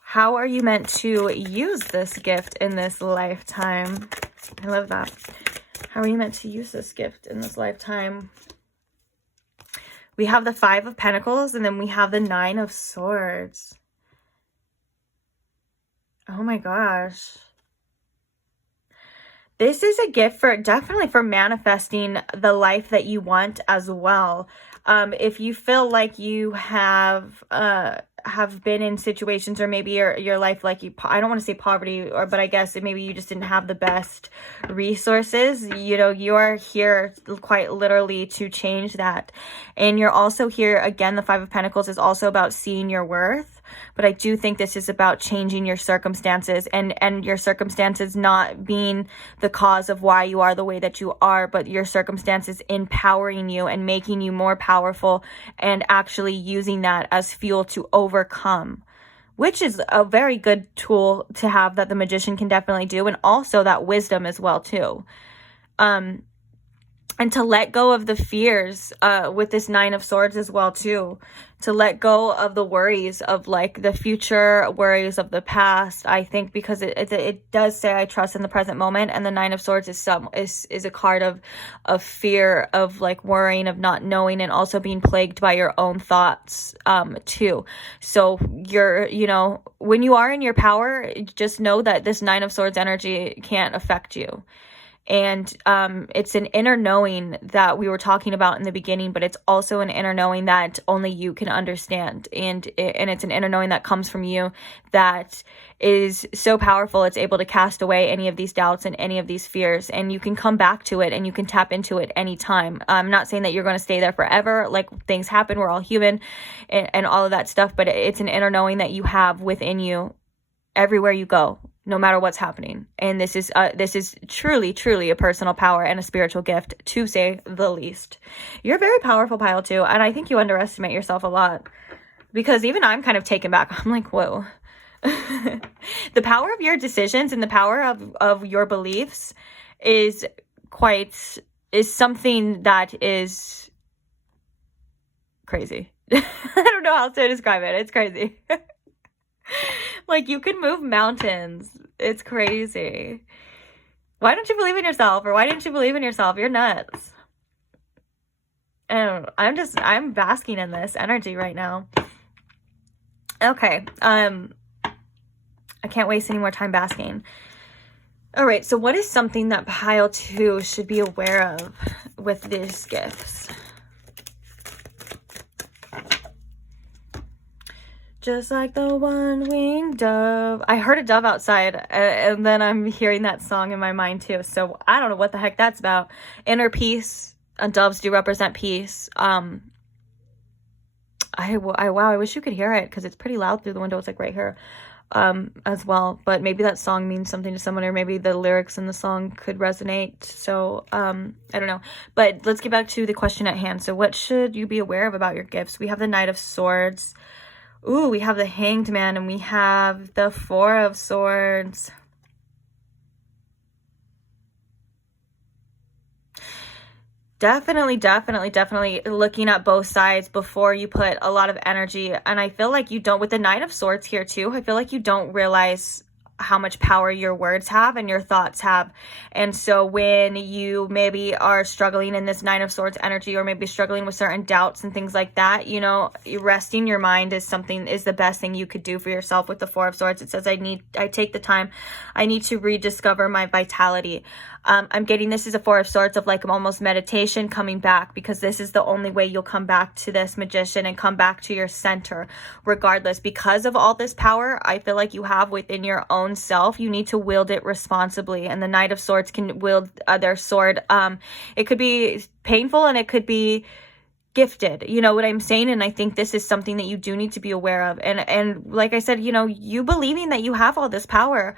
how are you meant to use this gift in this lifetime? I love that. How are you meant to use this gift in this lifetime? We have the 5 of Pentacles, and then we have the 9 of Swords. Oh my gosh. This is a gift definitely for manifesting the life that you want as well. If you feel like you have been in situations, or maybe your life, like I don't want to say poverty, but I guess maybe you just didn't have the best resources, you are here quite literally to change that. And you're also here, again, the 5 of Pentacles is also about seeing your worth. But I do think this is about changing your circumstances, and your circumstances not being the cause of why you are the way that you are, but your circumstances empowering you and making you more powerful, and actually using that as fuel to overcome, which is a very good tool to have, that the Magician can definitely do. And also that wisdom as well too. And to let go of the fears with this 9 of Swords as well too. To let go of the worries of like the future, worries of the past. I think because it does say I trust in the present moment, and the 9 of Swords is a card of fear, of like worrying, of not knowing, and also being plagued by your own thoughts too. So you're, when you are in your power, just know that this 9 of Swords energy can't affect you. And it's an inner knowing that we were talking about in the beginning, but it's also an inner knowing that only you can understand. And it's an inner knowing that comes from you that is so powerful. It's able to cast away any of these doubts and any of these fears. And you can come back to it, and you can tap into it anytime. I'm not saying that you're going to stay there forever. Like, things happen. We're all human and all of that stuff. But it's an inner knowing that you have within you everywhere you go, no matter what's happening. And this is truly, truly a personal power and a spiritual gift, to say the least. You're a very powerful pile too, and I think you underestimate yourself a lot, because even I'm kind of taken back. I'm like, whoa. The power of your decisions and the power of your beliefs is something that is crazy. I don't know how to describe it. It's crazy. Like, you can move mountains. It's crazy. Why don't you believe in yourself? Or why didn't you believe in yourself? You're nuts. And I'm basking in this energy right now. Okay. I can't waste any more time basking. All right. So what is something that pile 2 should be aware of with these gifts? Just like the one-winged dove. I heard a dove outside, and then I'm hearing that song in my mind too. So I don't know what the heck that's about. Inner peace. Doves do represent peace. Wow, I wish you could hear it, because it's pretty loud through the window. It's like right here. as well. But maybe that song means something to someone, or maybe the lyrics in the song could resonate. So I don't know. But let's get back to the question at hand. So what should you be aware of about your gifts? We have the Knight of Swords. Ooh, we have the Hanged Man, and we have the Four of Swords. Definitely looking at both sides before you put a lot of energy. And I feel like you don't, with the Knight of Swords here too, I feel like you don't realize how much power your words have and your thoughts have. And so when you maybe are struggling in this Nine of Swords energy, or maybe struggling with certain doubts and things like that, you know, resting your mind is the best thing you could do for yourself. With the Four of Swords, it says, I take the time, I need to rediscover my vitality. I'm getting this is a Four of Swords of like almost meditation, coming back, because this is the only way you'll come back to this Magician and come back to your center regardless. Because of all this power I feel like you have within your own self, you need to wield it responsibly. And the Knight of Swords can wield their sword. It could be painful and it could be gifted, you know what I'm saying? And I think this is something that you do need to be aware of. And like I said, you know, you believing that you have all this power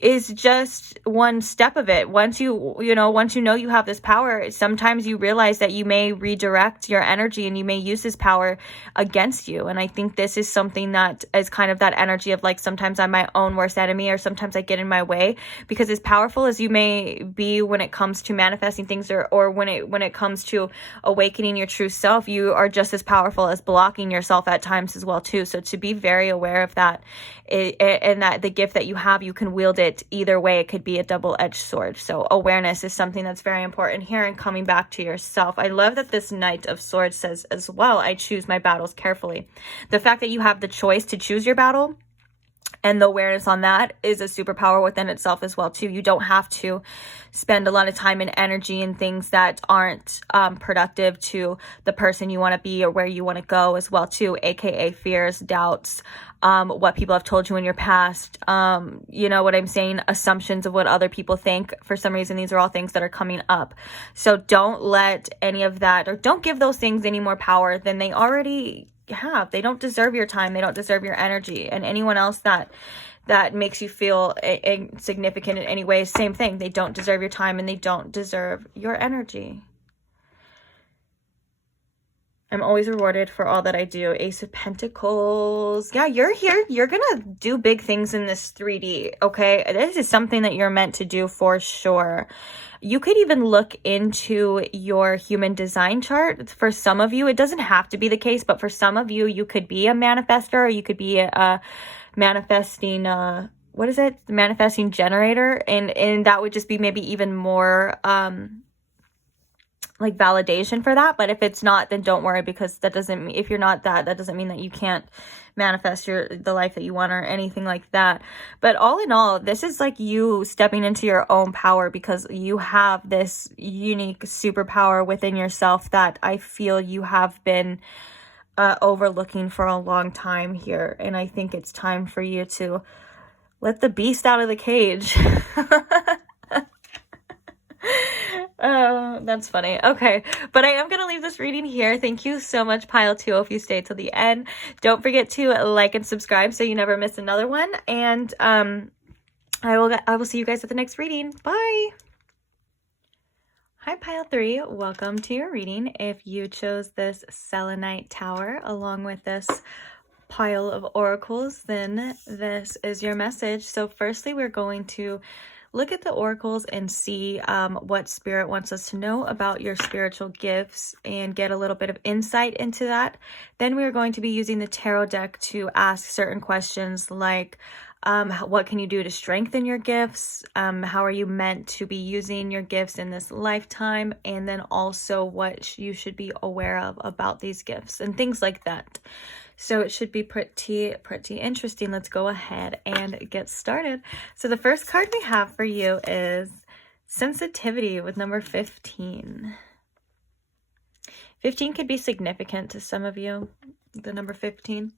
is just one step of it. Once you know you have this power, sometimes you realize that you may redirect your energy and you may use this power against you. And I think this is something that is kind of that energy of like, sometimes I'm my own worst enemy, or sometimes I get in my way. Because as powerful as you may be when it comes to manifesting things, or when it comes to awakening your true self, you are just as powerful as blocking yourself at times as well too. So to be very aware of that, and that the gift that you have, you can wield it either way. It could be a double-edged sword. So awareness is something that's very important here, and coming back to yourself. I love that this Knight of Swords says as well, I choose my battles carefully. The fact that you have the choice to choose your battle and the awareness on that is a superpower within itself as well too. You don't have to spend a lot of time and energy in things that aren't productive to the person you want to be or where you want to go as well too, aka fears, doubts, what people have told you in your past, you know what I'm saying, assumptions of what other people think. For some reason, these are all things that are coming up. So don't let any of that, or don't give those things any more power than they already have. They don't deserve your time. They don't deserve your energy. And anyone else that makes you feel insignificant in any way, same thing. They don't deserve your time and they don't deserve your energy. I'm always rewarded for all that I do. Ace of Pentacles. Yeah, you're here. You're gonna do big things in this 3D, okay? This is something that you're meant to do for sure. You could even look into your human design chart. For some of you, it doesn't have to be the case, but for some of you, you could be a manifestor, or you could be a manifesting, what is it? The manifesting generator. And that would just be maybe even more, like validation for that. But if it's not, then don't worry, because that doesn't mean, if you're not that doesn't mean that you can't manifest the life that you want or anything like that. But all in all, this is like you stepping into your own power, because you have this unique superpower within yourself that I feel you have been overlooking for a long time here. And I think it's time for you to let the beast out of the cage. Oh, that's funny. Okay, but I am going to leave this reading here. Thank you so much, Pile 2, if you stayed till the end. Don't forget to like and subscribe so you never miss another one. And I will see you guys at the next reading. Bye. Hi, Pile 3. Welcome to your reading. If you chose this selenite tower along with this pile of oracles, then this is your message. So firstly, we're going to look at the oracles and see what Spirit wants us to know about your spiritual gifts and get a little bit of insight into that. Then we're going to be using the tarot deck to ask certain questions like, what can you do to strengthen your gifts? How are you meant to be using your gifts in this lifetime? And then also what you should be aware of about these gifts and things like that. So it should be pretty interesting. Let's go ahead and get started. So the first card we have for you is sensitivity with number 15. 15 could be significant to some of you, the number 15.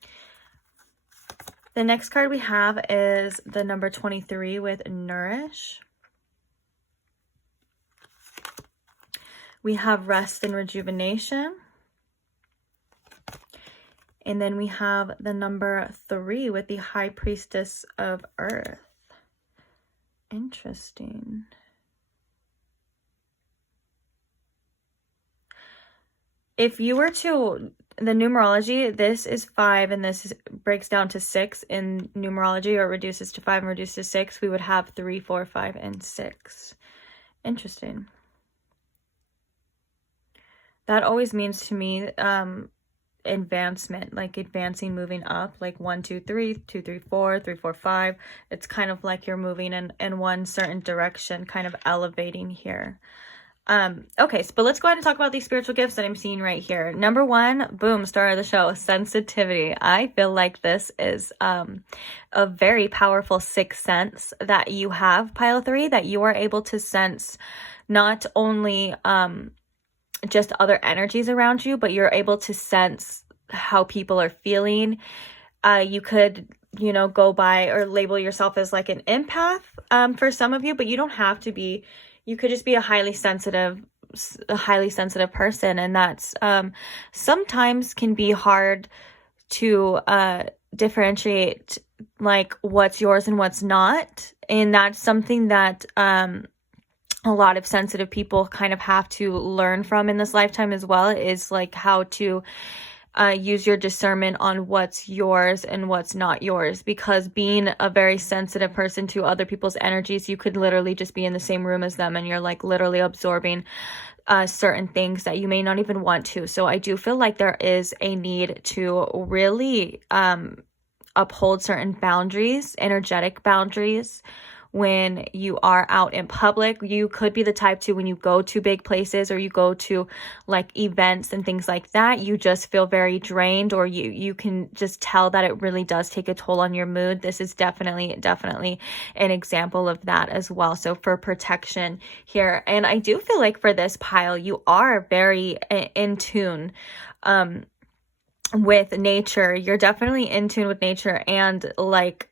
The next card we have is the number 23 with nourish. We have rest and rejuvenation. And then we have the number 3 with the High Priestess of Earth. Interesting. If you were to, the numerology, this is 5 and this breaks down to 6 in numerology, or reduces to 5 and reduces to 6, we would have 3, 4, 5, and 6. Interesting. That always means to me advancement, like advancing, moving up, like 1, 2, 3, 2, 3, 4, 3, 4, 5. It's kind of like you're moving in one certain direction, kind of elevating here. Okay, but let's go ahead and talk about these spiritual gifts that I'm seeing right here. Number 1, boom, star of the show, sensitivity. I feel like this is a very powerful sixth sense that you have, pile 3, that you are able to sense not only just other energies around you, but you're able to sense how people are feeling. You could, you know, go by or label yourself as like an empath for some of you, but you don't have to be. You could just be a highly sensitive person, and that's sometimes can be hard to differentiate like what's yours and what's not, and that's something that a lot of sensitive people kind of have to learn from in this lifetime as well, is like how to use your discernment on what's yours and what's not yours, because being a very sensitive person to other people's energies, you could literally just be in the same room as them and you're like literally absorbing certain things that you may not even want to. So I do feel like there is a need to really uphold certain boundaries, energetic boundaries, when you are out in public. You could be the type to, when you go to big places or you go to like events and things like that, you just feel very drained, or you can just tell that it really does take a toll on your mood. This is definitely an example of that as well. So for protection here, and I do feel like for this pile, you are very in tune with nature. You're definitely in tune with nature and like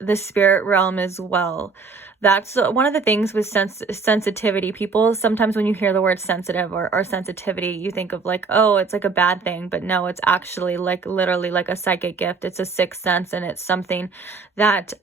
the spirit realm as well. That's one of the things with sensitivity. People, sometimes when you hear the word sensitive or sensitivity, you think of like, oh, it's like a bad thing. But no, it's actually like literally like a psychic gift. It's a sixth sense, and it's something that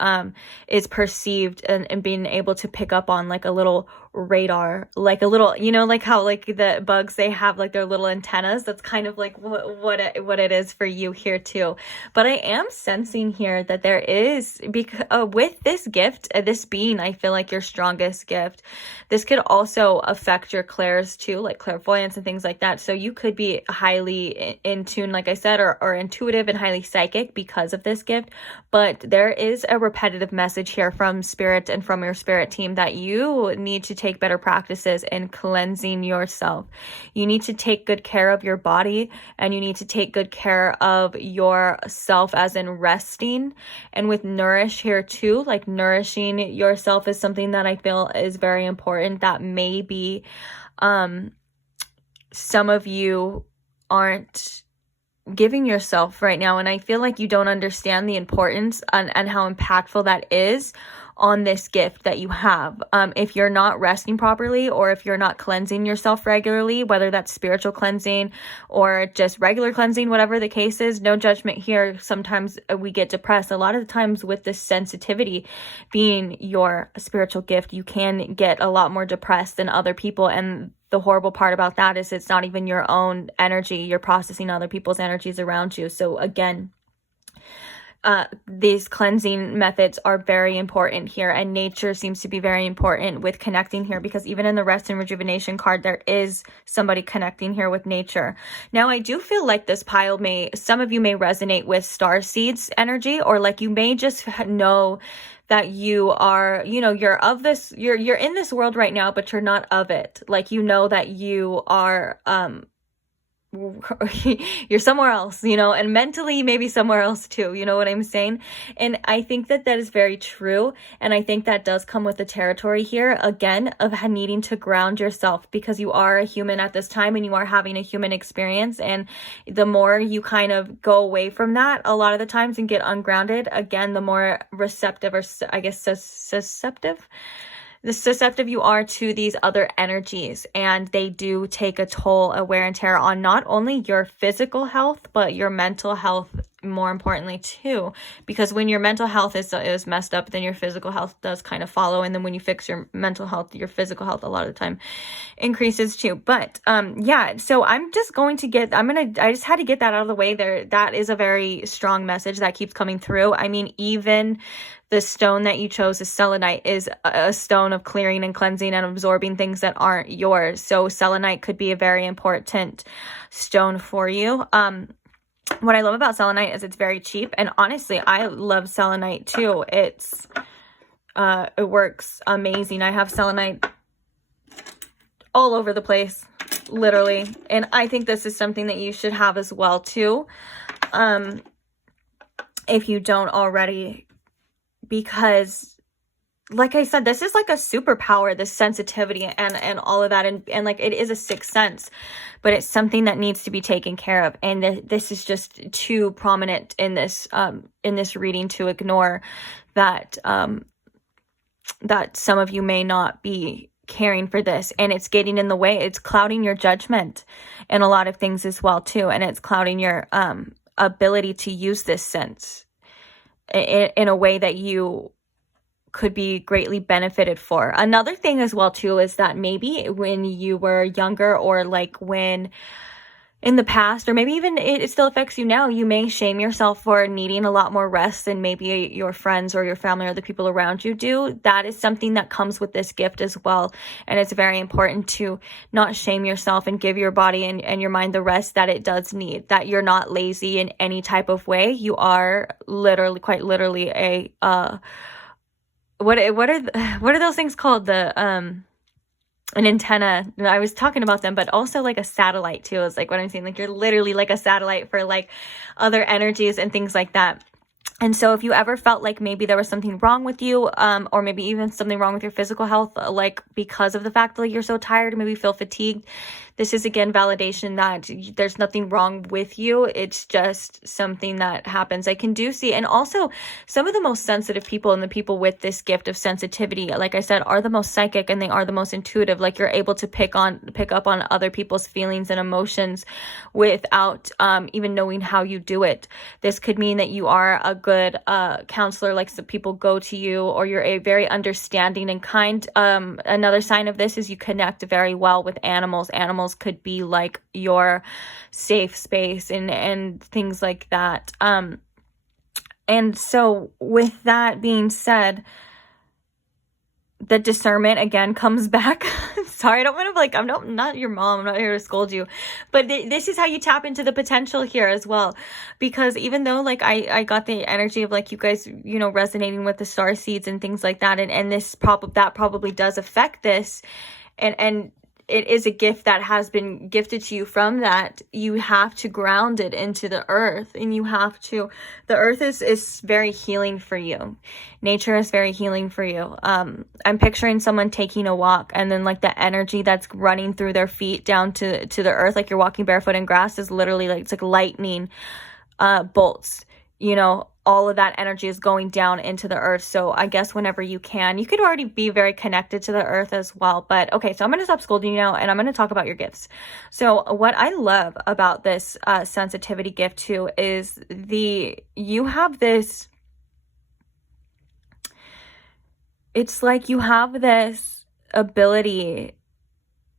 is perceived and being able to pick up on like a little radar, like a little, you know, like how like the bugs, they have like their little antennas. That's kind of like what it is for you here too. But I am sensing here that there is, because with this gift, this being, I feel like your strongest gift, this could also affect your clairs too, like clairvoyance and things like that. So you could be highly in tune, like I said, or intuitive and highly psychic because of this gift. But there is a repetitive message here from spirit and from your spirit team that you need to take better practices in cleansing yourself. You need to take good care of your body, and you need to take good care of yourself, as in resting. And with nourish here too, like nourishing yourself is something that I feel is very important, that maybe some of you aren't giving yourself right now. And I feel like you don't understand the importance and how impactful that is on this gift that you have. If you're not resting properly, or if you're not cleansing yourself regularly, whether that's spiritual cleansing or just regular cleansing, whatever the case is, no judgment here. Sometimes we get depressed. A lot of the times with this sensitivity being your spiritual gift, you can get a lot more depressed than other people. And the horrible part about that is it's not even your own energy. You're processing other people's energies around you. So again, these cleansing methods are very important here, and nature seems to be very important with connecting here, because even in the rest and rejuvenation card, there is somebody connecting here with nature. Now, I do feel like this pile some of you may resonate with star seeds energy, or like you may just know that you are, you know, you're in this world right now, but you're not of it. Like, you know that you are, you're somewhere else, you know, and mentally maybe somewhere else too, you know what I'm saying? And I think that is very true, and I think that does come with the territory here, again, of needing to ground yourself, because you are a human at this time and you are having a human experience, and the more you kind of go away from that a lot of the times and get ungrounded, again, the more receptive, or I guess susceptible susceptible you are to these other energies, and they do take a toll, a wear and tear on not only your physical health, but your mental health, more importantly too, because when your mental health is messed up, then your physical health does kind of follow, and then when you fix your mental health, your physical health a lot of the time increases too. But yeah, so I just had to get that out of the way there. That is a very strong message that keeps coming through. I mean, even the stone that you chose, is selenite, is a stone of clearing and cleansing and absorbing things that aren't yours. So selenite could be a very important stone for you. What I love about selenite is it's very cheap, and honestly, I love selenite too. It works amazing. I have selenite all over the place, literally, and I think this is something that you should have as well too, if you don't already, because like I said, this is like a superpower, this sensitivity and all of that, and like it is a sixth sense, but it's something that needs to be taken care of, and this is just too prominent in this reading to ignore that that some of you may not be caring for this, and it's getting in the way. It's clouding your judgment in a lot of things as well too, and it's clouding your ability to use this sense in a way that you could be greatly benefited for. Another thing as well too is that maybe when you were younger, or like when in the past, or maybe even it still affects you now, you may shame yourself for needing a lot more rest than maybe your friends or your family or the people around you do. That is something that comes with this gift as well, and it's very important to not shame yourself and give your body and your mind the rest that it does need, that you're not lazy in any type of way. You are literally, quite literally a what are those things called? An antenna. I was talking about them, but also like a satellite too, is like what I'm saying. Like you're literally like a satellite for like other energies and things like that. And so if you ever felt like maybe there was something wrong with you, or maybe even something wrong with your physical health, like because of the fact that you're so tired, maybe you feel fatigued, this is again validation that there's nothing wrong with you. It's just something that happens. I can do see, and also some of the most sensitive people and the people with this gift of sensitivity, like I said, are the most psychic, and they are the most intuitive. Like you're able to pick up on other people's feelings and emotions without even knowing how you do it. This could mean that you are a good counselor, like some people go to you, or you're a very understanding and kind. Another sign of this is you connect very well with animals. Animals could be like your safe space and things like that. And so with that being said, the discernment again comes back. Sorry, I don't want to like, I'm not your mom. I'm not here to scold you, but this is how you tap into the potential here as well. Because even though like I got the energy of like you guys, you know, resonating with the star seeds and things like that. And this probably does affect this. And it is a gift that has been gifted to you from that. You have to ground it into the earth, and the earth is very healing for you. Nature is very healing for you. I'm picturing someone taking a walk, and then like the energy that's running through their feet down to the earth, like you're walking barefoot in grass, is literally like, it's like lightning bolts, you know, all of that energy is going down into the earth. So I guess whenever you could already be very connected to the earth as well. But okay, so I'm going to stop scolding you now, and I'm going to talk about your gifts. So what I love about this sensitivity gift too is you have this, it's like you have this ability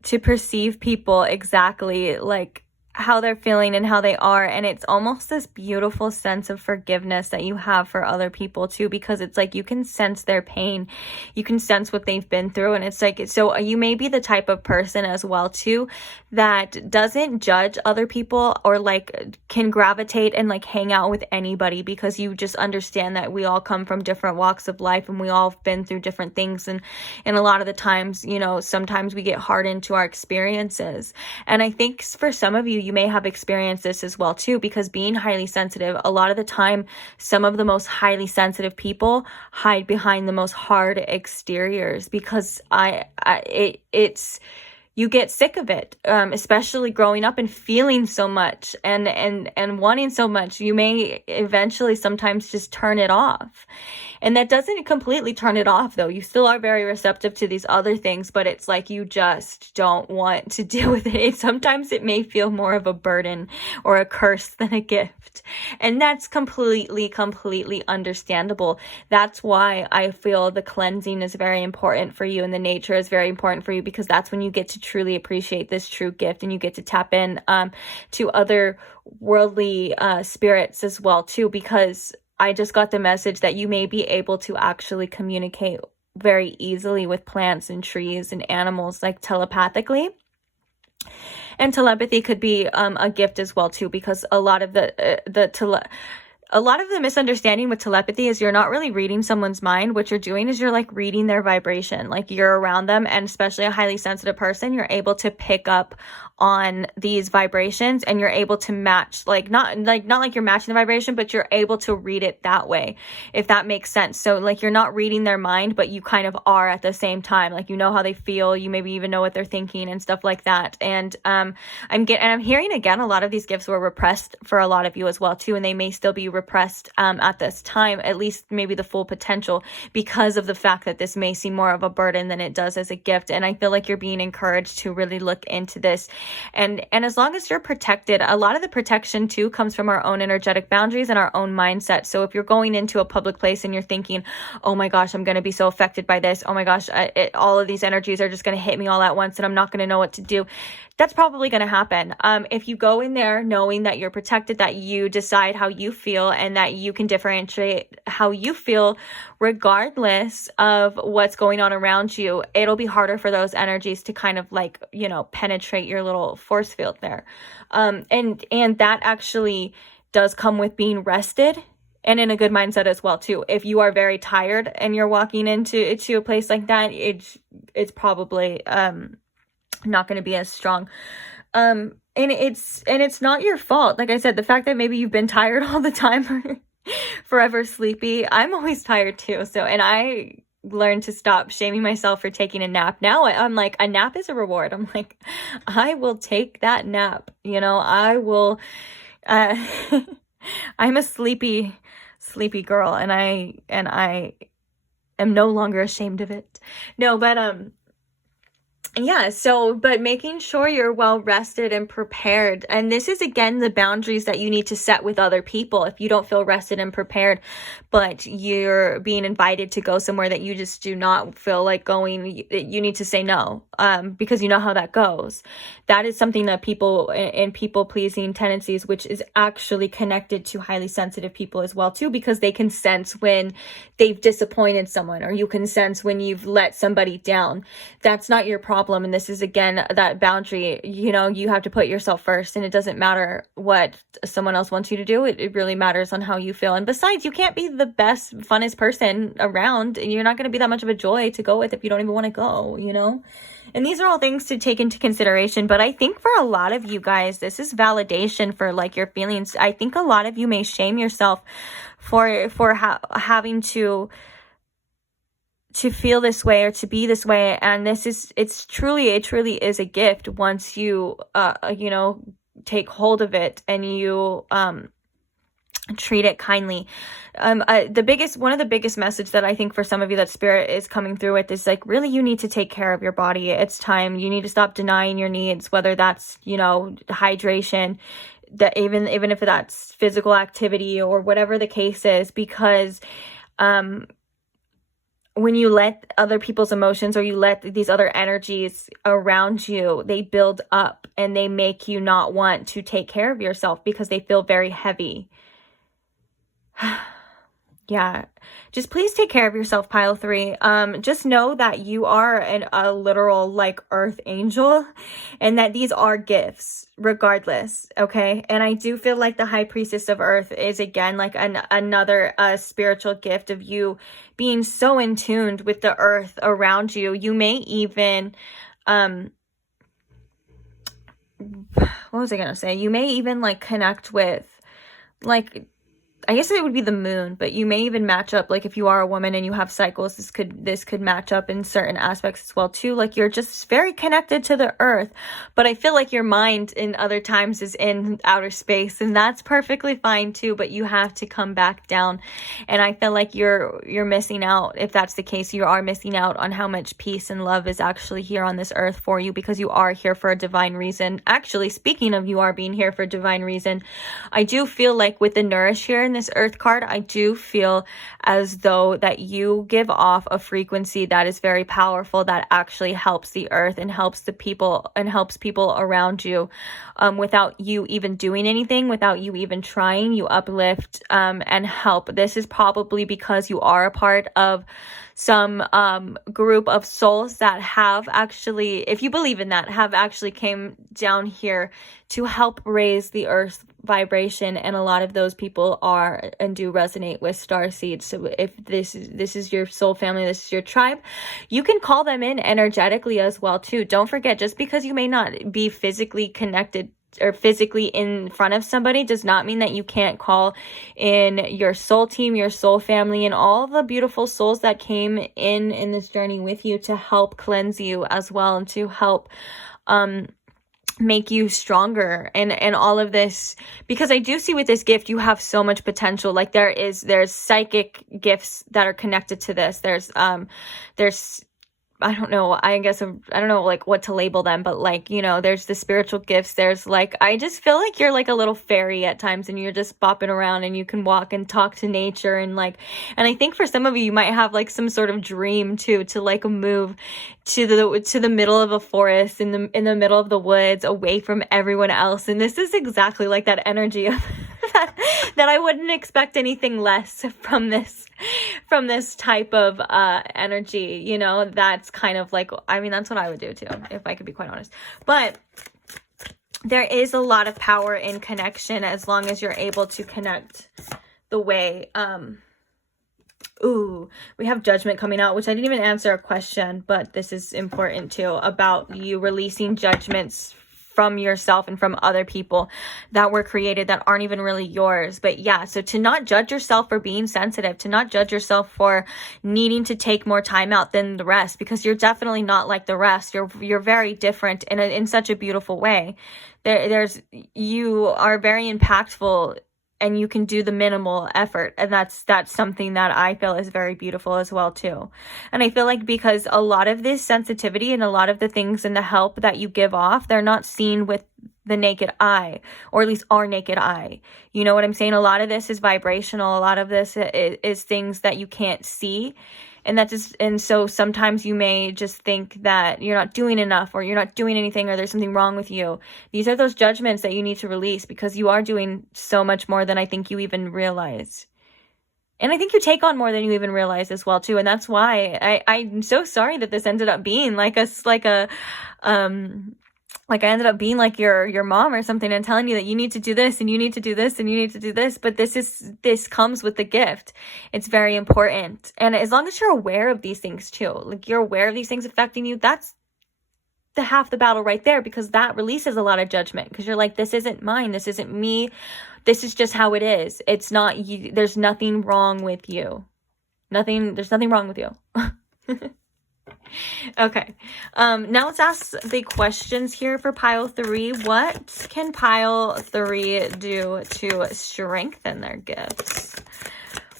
to perceive people exactly like how they're feeling and how they are, and it's almost this beautiful sense of forgiveness that you have for other people too, because it's like you can sense their pain, you can sense what they've been through, and it's like, so you may be the type of person as well too that doesn't judge other people, or like can gravitate and like hang out with anybody, because you just understand that we all come from different walks of life, and we all have been through different things, and a lot of the times, you know, sometimes we get hardened to our experiences. And I think for some of you may have experienced this as well too, because being highly sensitive, a lot of the time, some of the most highly sensitive people hide behind the most hard exteriors, because it's you get sick of it, especially growing up and feeling so much and wanting so much. You may eventually sometimes just turn it off. And that doesn't completely turn it off, though. You still are very receptive to these other things, but it's like you just don't want to deal with it. Sometimes it may feel more of a burden or a curse than a gift. And that's completely understandable. That's why I feel the cleansing is very important for you and the nature is very important for you, because that's when you get to truly appreciate this true gift and you get to tap in to other worldly spirits as well, too, because I just got the message that you may be able to actually communicate very easily with plants and trees and animals, like telepathically. And telepathy could be a gift as well, too, because a lot of a lot of the misunderstanding with telepathy is you're not really reading someone's mind. What you're doing is you're like reading their vibration, like you're around them, and especially a highly sensitive person, you're able to pick up on these vibrations and you're able to match, not like you're matching the vibration, but you're able to read it that way, if that makes sense. So like you're not reading their mind, but you kind of are at the same time. Like you know how they feel, you maybe even know what they're thinking and stuff like that. And I'm hearing again, a lot of these gifts were repressed for a lot of you as well, too, and they may still be repressed at this time, at least maybe the full potential, because of the fact that this may seem more of a burden than it does as a gift. And I feel like you're being encouraged to really look into this. And as long as you're protected, a lot of the protection too comes from our own energetic boundaries and our own mindset. So if you're going into a public place and you're thinking, oh my gosh, I'm going to be so affected by this, oh my gosh, all of these energies are just going to hit me all at once and I'm not going to know what to do, that's probably going to happen. If you go in there knowing that you're protected, that you decide how you feel and that you can differentiate how you feel regardless of what's going on around you, it'll be harder for those energies to kind of like, penetrate your little force field there. And that actually does come with being rested and in a good mindset as well, too. If you are very tired and you're walking into a place like that, it's probably not going to be as strong. And it's not your fault. Like I said, the fact that maybe you've been tired all the time or forever sleepy. I'm always tired too. So, and I learned to stop shaming myself for taking a nap. Now I'm like, a nap is a reward. I'm like, I will take that nap. I will, I'm a sleepy girl, and I am no longer ashamed of it. No, but, yeah, but making sure you're well rested and prepared. And this is, again, the boundaries that you need to set with other people. If you don't feel rested and prepared, but you're being invited to go somewhere that you just do not feel like going, you need to say no, because you know how that goes. That is something that people and people-pleasing tendencies, which is actually connected to highly sensitive people as well, too, because they can sense when they've disappointed someone, or you can sense when you've let somebody down. That's not your problem. And this is, again, that boundary. You have to put yourself first, and it doesn't matter what someone else wants you to do. It really matters on how you feel. And besides, you can't be the best, funnest person around, and you're not going to be that much of a joy to go with if you don't even want to go, And these are all things to take into consideration. But I think for a lot of you guys, this is validation for like your feelings. I think a lot of you may shame yourself for having to feel this way or to be this way. And it truly is a gift once you, take hold of it and you, treat it kindly. One of the biggest message that I think for some of you that Spirit is coming through with is like, really, you need to take care of your body. It's time. You need to stop denying your needs, whether that's, hydration, that even if that's physical activity or whatever the case is, because, when you let other people's emotions, or you let these other energies around you, they build up and they make you not want to take care of yourself because they feel very heavy. Yeah, just please take care of yourself, pile 3. Just know that you are a literal like earth angel, and that these are gifts regardless. Okay. And I do feel like the high priestess of earth is, again, like another spiritual gift of you being so in tuned with the earth around you. You may even, what was I going to say? You may even like connect with like I guess it would be the moon, but you may even match up, like if you are a woman and you have cycles, this could match up in certain aspects as well too. Like you're just very connected to the earth, but I feel like your mind in other times is in outer space, and that's perfectly fine too, but you have to come back down. And I feel like you're missing out. If that's the case, you are missing out on how much peace and love is actually here on this earth for you, because you are here for a divine reason. Actually, speaking of you are being here for a divine reason, I do feel like with the nourish here in this earth card, I do feel as though that you give off a frequency that is very powerful, that actually helps the earth and helps the people and helps people around you, without you even doing anything, without you even trying. You uplift and help. This is probably because you are a part of some group of souls that have actually, if you believe in that, have actually came down here to help raise the earth's vibration, and a lot of those people are and do resonate with star seeds. So if this is your soul family, this is your tribe, you can call them in energetically as well too. Don't forget, just because you may not be physically connected or physically in front of somebody does not mean that you can't call in your soul team, your soul family, and all the beautiful souls that came in this journey with you to help cleanse you as well, and to help make you stronger and all of this. Because I do see with this gift you have so much potential. Like there's psychic gifts that are connected to this. There's I don't know, I guess, I don't know like what to label them, but like, you know, there's the spiritual gifts. There's like, I just feel like you're like a little fairy at times, and you're just bopping around and you can walk and talk to nature, and like, and I think for some of you, you might have like some sort of dream too, to like move to the middle of a forest, in the middle of the woods, away from everyone else. And this is exactly like that energy of that I wouldn't expect anything less from this type of energy, you know. That's kind of like, I mean, that's what I would do too, if I could be quite honest. But there is a lot of power in connection, as long as you're able to connect the way. Ooh, we have judgment coming out, which I didn't even answer a question, but this is important too, about you releasing judgments from yourself and from other people that were created that aren't even really yours. But yeah, so to not judge yourself for being sensitive, to not judge yourself for needing to take more time out than the rest, because you're definitely not like the rest. You're very different in such a beautiful way. You are very impactful, and you can do the minimal effort, and that's something that I feel is very beautiful as well too. And I feel like because a lot of this sensitivity and a lot of the things and the help that you give off, they're not seen with the naked eye, or at least our naked eye. You know what I'm saying? A lot of this is vibrational. A lot of this is things that you can't see. And so sometimes you may just think that you're not doing enough, or you're not doing anything, or there's something wrong with you. These are those judgments that you need to release, because you are doing so much more than I think you even realize. And I think you take on more than you even realize as well too. And that's why I'm so sorry that this ended up being like I ended up being like your mom or something, and telling you that you need to do this, and you need to do this, and you need to do this. But this comes with the gift. It's very important. And as long as you're aware of these things too, like you're aware of these things affecting you, that's the half the battle right there, because that releases a lot of judgment, because you're like, this isn't mine, this isn't me, this is just how it is. It's not you. There's nothing wrong with you. There's nothing wrong with you. Okay, now let's ask the questions here for pile 3. What can pile 3 do to strengthen their gifts?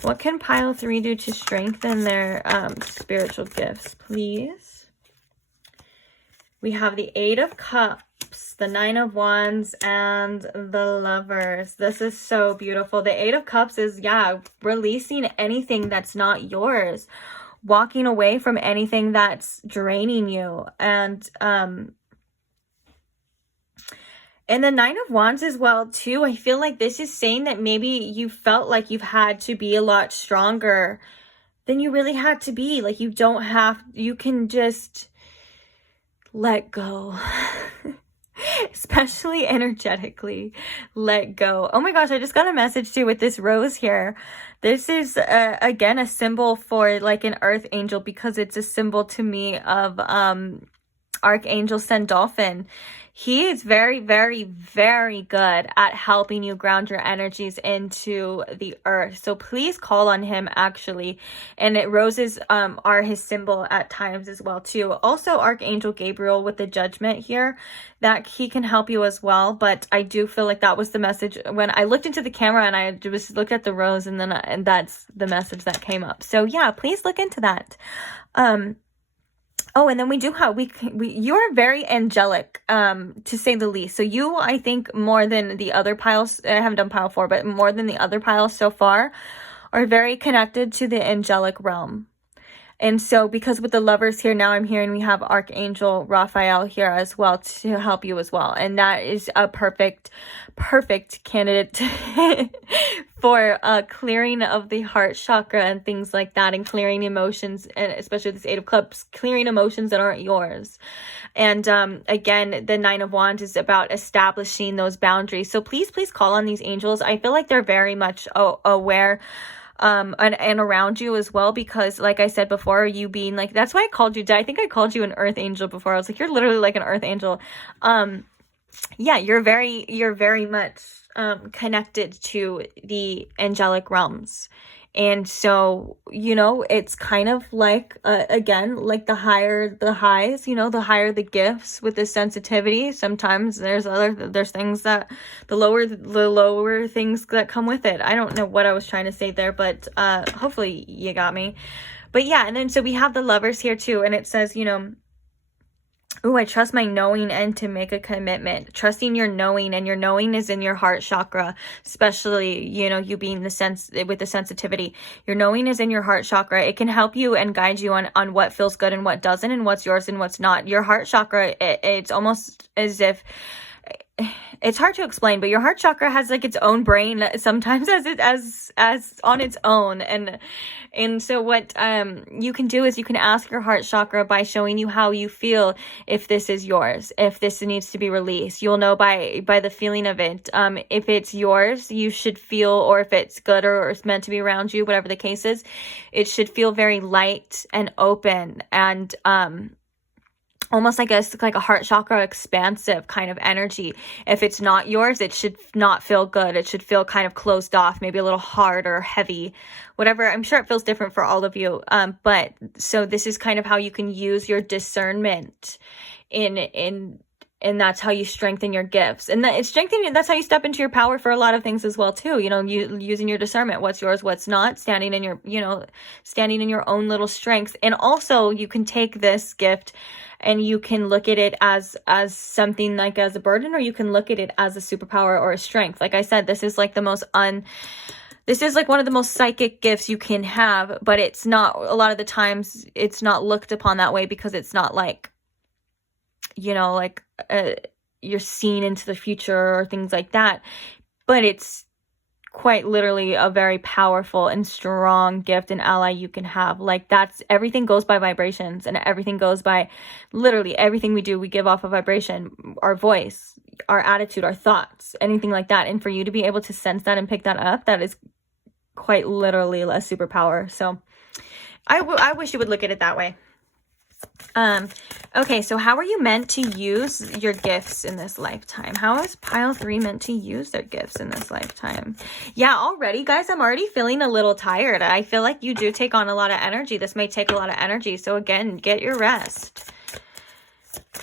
What can pile 3 do to strengthen their spiritual gifts, please? We have the 8 of Cups, the 9 of Wands, and the Lovers. This is so beautiful. The 8 of Cups is, yeah, releasing anything that's not yours, walking away from anything that's draining you. And the 9 of Wands as well too, I feel like this is saying that maybe you felt like you've had to be a lot stronger than you really had to be. Like you can just let go. Especially energetically, let go. Oh my gosh, I just got a message too with this rose here. This is again a symbol for like an earth angel, because it's a symbol to me of Archangel Sandalphon. He is very, very, very good at helping you ground your energies into the earth. So please call on him, actually. And roses are his symbol at times as well, too. Also, Archangel Gabriel with the Judgment here, that he can help you as well. But I do feel like that was the message when I looked into the camera, and I just looked at the rose, and then and that's the message that came up. So yeah, please look into that. Oh, and then we do have, you're very angelic, to say the least. So you, I think, more than the other piles, I haven't done pile 4, but more than the other piles so far, are very connected to the angelic realm. And so because with the Lovers here, now I'm hearing we have Archangel Raphael here as well to help you as well. And that is a perfect candidate for clearing of the heart chakra and things like that, and clearing emotions, and especially this 8 of Cups, clearing emotions that aren't yours. And again, the 9 of Wands is about establishing those boundaries. So please call on these angels. I feel like they're very much aware and around you as well, because like I said before, you being like, that's why I called you, I think I called you an earth angel before. I was like, you're literally like an earth angel. Yeah, you're very much connected to the angelic realms. And so, you know, it's kind of like, again, like the higher the highs, you know, the higher the gifts with the sensitivity. Sometimes there's things that, the lower things that come with it. I don't know what I was trying to say there, but hopefully you got me. But yeah, and then so we have the Lovers here too, and it says, you know, ooh, I trust my knowing and to make a commitment. Trusting your knowing, and your knowing is in your heart chakra, especially, you know, you being with the sensitivity. Your knowing is in your heart chakra. It can help you and guide you on what feels good and what doesn't, and what's yours and what's not. Your heart chakra, it's almost as if, it's hard to explain, but your heart chakra has like its own brain sometimes as on its own. And so what you can do is you can ask your heart chakra by showing you how you feel, if this is yours, if this needs to be released. You'll know by the feeling of it. If it's yours, you should feel, or if it's good or it's meant to be around you, whatever the case is, it should feel very light and open, and almost like a heart chakra expansive kind of energy. If it's not yours, it should not feel good. It should feel kind of closed off, maybe a little hard or heavy, whatever. I'm sure it feels different for all of you. But so this is kind of how you can use your discernment and that's how you strengthen your gifts. And that's how you step into your power for a lot of things as well too. You know, using your discernment, what's yours, what's not, standing in your own little strengths. And also you can take this gift and you can look at it as something like as a burden, or you can look at it as a superpower or a strength. Like I said, this is like this is like one of the most psychic gifts you can have, but it's not, a lot of the times it's not looked upon that way, because it's not like, you know, like you're seeing into the future or things like that. But it's quite literally a very powerful and strong gift and ally you can have. Like everything goes by vibrations, and everything goes by, literally everything we do, we give off a vibration, our voice, our attitude, our thoughts, anything like that. And for you to be able to sense that and pick that up, that is quite literally a superpower. So I wish you would look at it that way. Okay, so how are you meant to use your gifts in this lifetime? How is pile 3 meant to use their gifts in this lifetime? Yeah, already, guys, I'm already feeling a little tired. I feel like you do take on a lot of energy. This may take a lot of energy. So again, get your rest.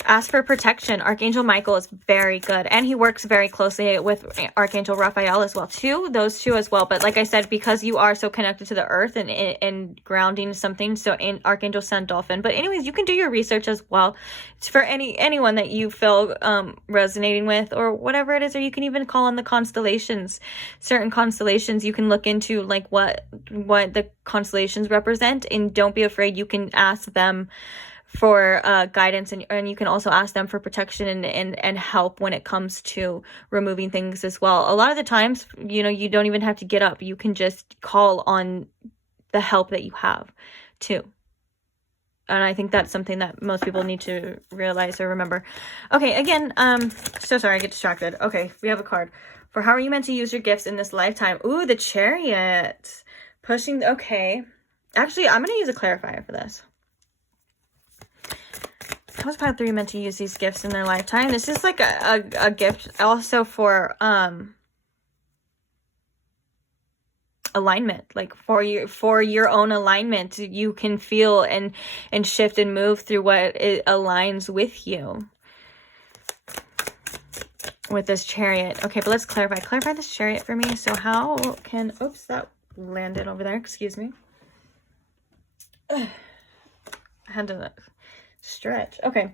Ask for protection. Archangel Michael is very good, and he works very closely with Archangel Raphael as well too. Those two as well. But like I said, because you are so connected to the earth and grounding something, so in Archangel Sandalphon. But anyways, you can do your research as well. It's for anyone that you feel resonating with, or whatever it is. Or you can even call on the constellations. Certain constellations you can look into, like what the constellations represent, and don't be afraid. You can ask them for guidance, and you can also ask them for protection and help when it comes to removing things as well. A lot of the times, you know, you don't even have to get up. You can just call on the help that you have too. And I think that's something that most people need to realize or remember. Okay, again, so sorry, I get distracted. Okay, we have a card for how are you meant to use your gifts in this lifetime. Ooh, the Chariot. Pushing, okay. Actually, I'm going to use a clarifier for this. How is pile 3 meant to use these gifts in their lifetime? This is like a gift also for alignment, like for your own alignment. You can feel and shift and move through what it aligns with you with this Chariot. Okay, but let's clarify this Chariot for me. So how can, oops, that landed over there, excuse me. I had to stretch. Okay,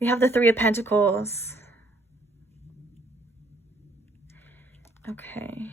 we have the 3 of Pentacles. Okay,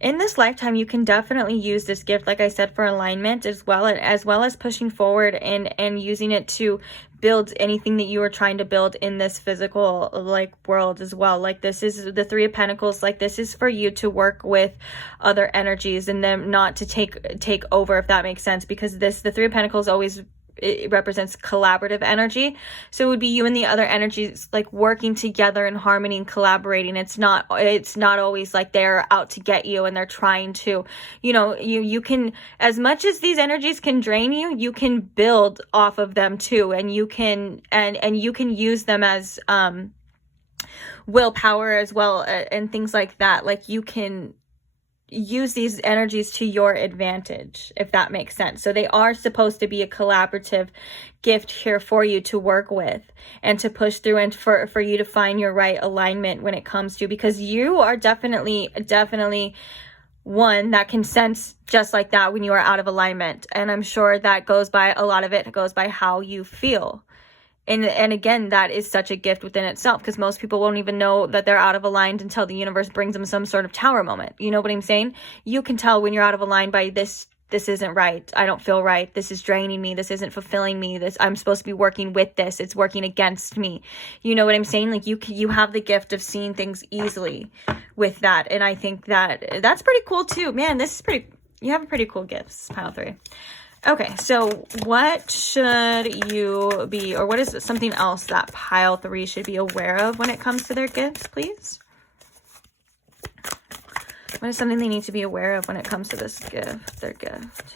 in this lifetime, you can definitely use this gift, like I said, for alignment as well as pushing forward and using it to build anything that you are trying to build in this physical like world as well. Like this is the 3 of Pentacles. Like this is for you to work with other energies and them not to take over, if that makes sense, because the 3 of Pentacles always, it represents collaborative energy. So it would be you and the other energies like working together in harmony and collaborating. It's not always like they're out to get you and they're trying to, you know, you can, as much as these energies can drain you, you can build off of them too. And you can, and you can use them as willpower as well, and things like that. Like you can use these energies to your advantage, if that makes sense. So they are supposed to be a collaborative gift here for you to work with and to push through, and for you to find your right alignment when it comes to, because you are definitely one that can sense just like that when you are out of alignment. And I'm sure that goes by, a lot of it goes by how you feel. And again, that is such a gift within itself, because most people won't even know that they're out of aligned until the universe brings them some sort of tower moment. You know what I'm saying? You can tell when you're out of aligned by this isn't right. I don't feel right. This is draining me. This isn't fulfilling me. This, I'm supposed to be working with this. It's working against me. You know what I'm saying? Like you have the gift of seeing things easily with that. And I think that's pretty cool too. Man, you have a pretty cool gifts, pile 3. Okay, so what should you be, or what is something else that pile 3 should be aware of when it comes to their gifts, please? What is something they need to be aware of when it comes to this gift, their gift?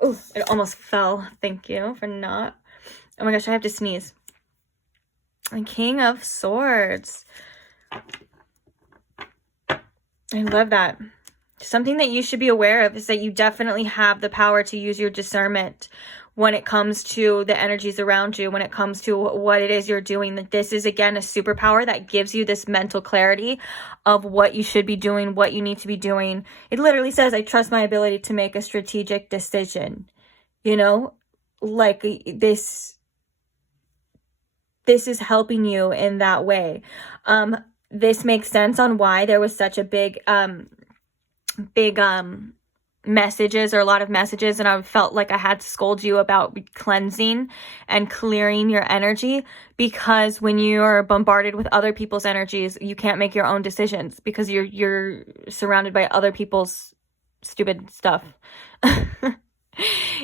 Oh, it almost fell. Thank you for not. Oh my gosh, I have to sneeze. The King of Swords. I love that. Something that you should be aware of is that you definitely have the power to use your discernment when it comes to the energies around you, when it comes to what it is you're doing. That this is, again, a superpower that gives you this mental clarity of what you should be doing, what you need to be doing. It literally says, I trust my ability to make a strategic decision. You know, like this is helping you in that way. This makes sense on why there was such a big messages, or a lot of messages, and I felt like I had to scold you about cleansing and clearing your energy, because when you're bombarded with other people's energies, you can't make your own decisions because you're surrounded by other people's stupid stuff.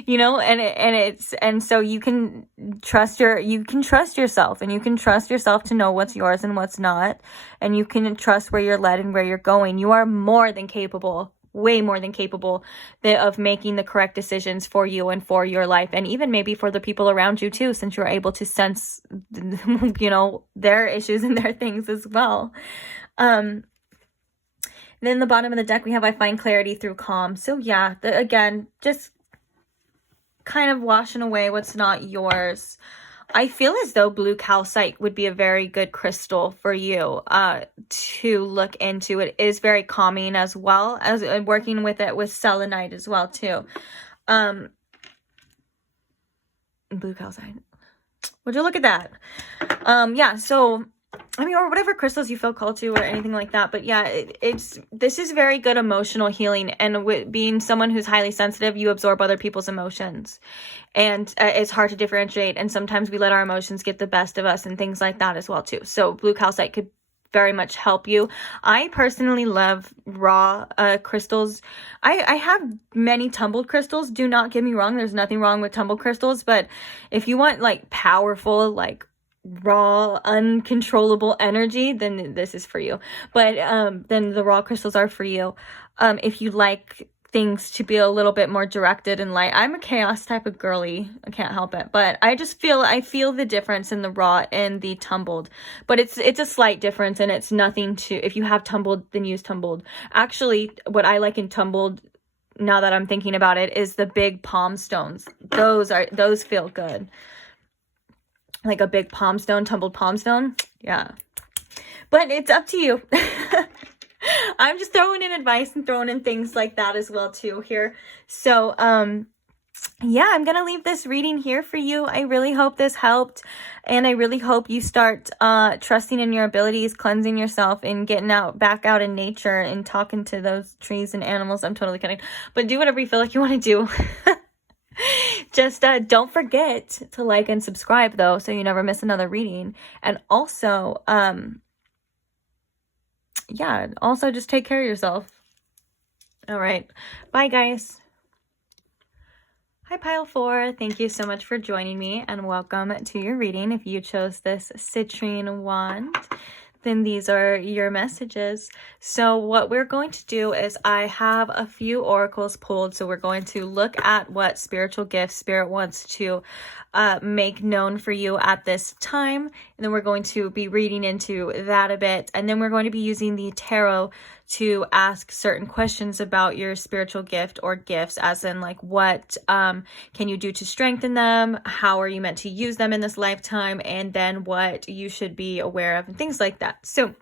You know, and so you can trust yourself, and you can trust yourself to know what's yours and what's not, and you can trust where you're led and where you're going. You are more than capable, way more than capable of making the correct decisions for you and for your life, and even maybe for the people around you too, since you're able to sense, you know, their issues and their things as well. Then the bottom of the deck, we have I find clarity through calm. So yeah, again, just kind of washing away what's not yours. I feel as though blue calcite would be a very good crystal for you to look into. It is very calming, as well as working with it with selenite as well too. Blue calcite. Would you look at that? Yeah, so I mean, or whatever crystals you feel called to, or anything like that. But yeah, this is very good emotional healing. And with being someone who's highly sensitive, you absorb other people's emotions, and it's hard to differentiate. And sometimes we let our emotions get the best of us and things like that as well too. So blue calcite could very much help you. I personally love raw crystals. I have many tumbled crystals. Do not get me wrong. There's nothing wrong with tumbled crystals. But if you want like powerful, like raw, uncontrollable energy, then this is for you. But then the raw crystals are for you. If you like things to be a little bit more directed and light. I'm a chaos type of girly. I can't help it. But I feel the difference in the raw and the tumbled. But it's a slight difference, and it's nothing to, if you have tumbled, then use tumbled. Actually, what I like in tumbled, now that I'm thinking about it, is the big palm stones. Those feel good. Like a big palm stone, tumbled palm stone. Yeah. But it's up to you. I'm just throwing in advice and throwing in things like that as well too here. So, yeah, I'm going to leave this reading here for you. I really hope this helped. And I really hope you start trusting in your abilities, cleansing yourself, and getting back out in nature and talking to those trees and animals. I'm totally kidding. But do whatever you feel like you want to do. Just don't forget to like and subscribe, though, so you never miss another reading. And also, yeah, also just take care of yourself. All right. Bye, guys. Hi, Pile 4. Thank you so much for joining me, and welcome to your reading. If you chose this citrine wand, then these are your messages. So what we're going to do is, I have a few oracles pulled. So we're going to look at what spiritual gifts Spirit wants to make known for you at this time. And then we're going to be reading into that a bit. And then we're going to be using the tarot to ask certain questions about your spiritual gift or gifts, as in like, what can you do to strengthen them? How are you meant to use them in this lifetime? And then what you should be aware of and things like that. So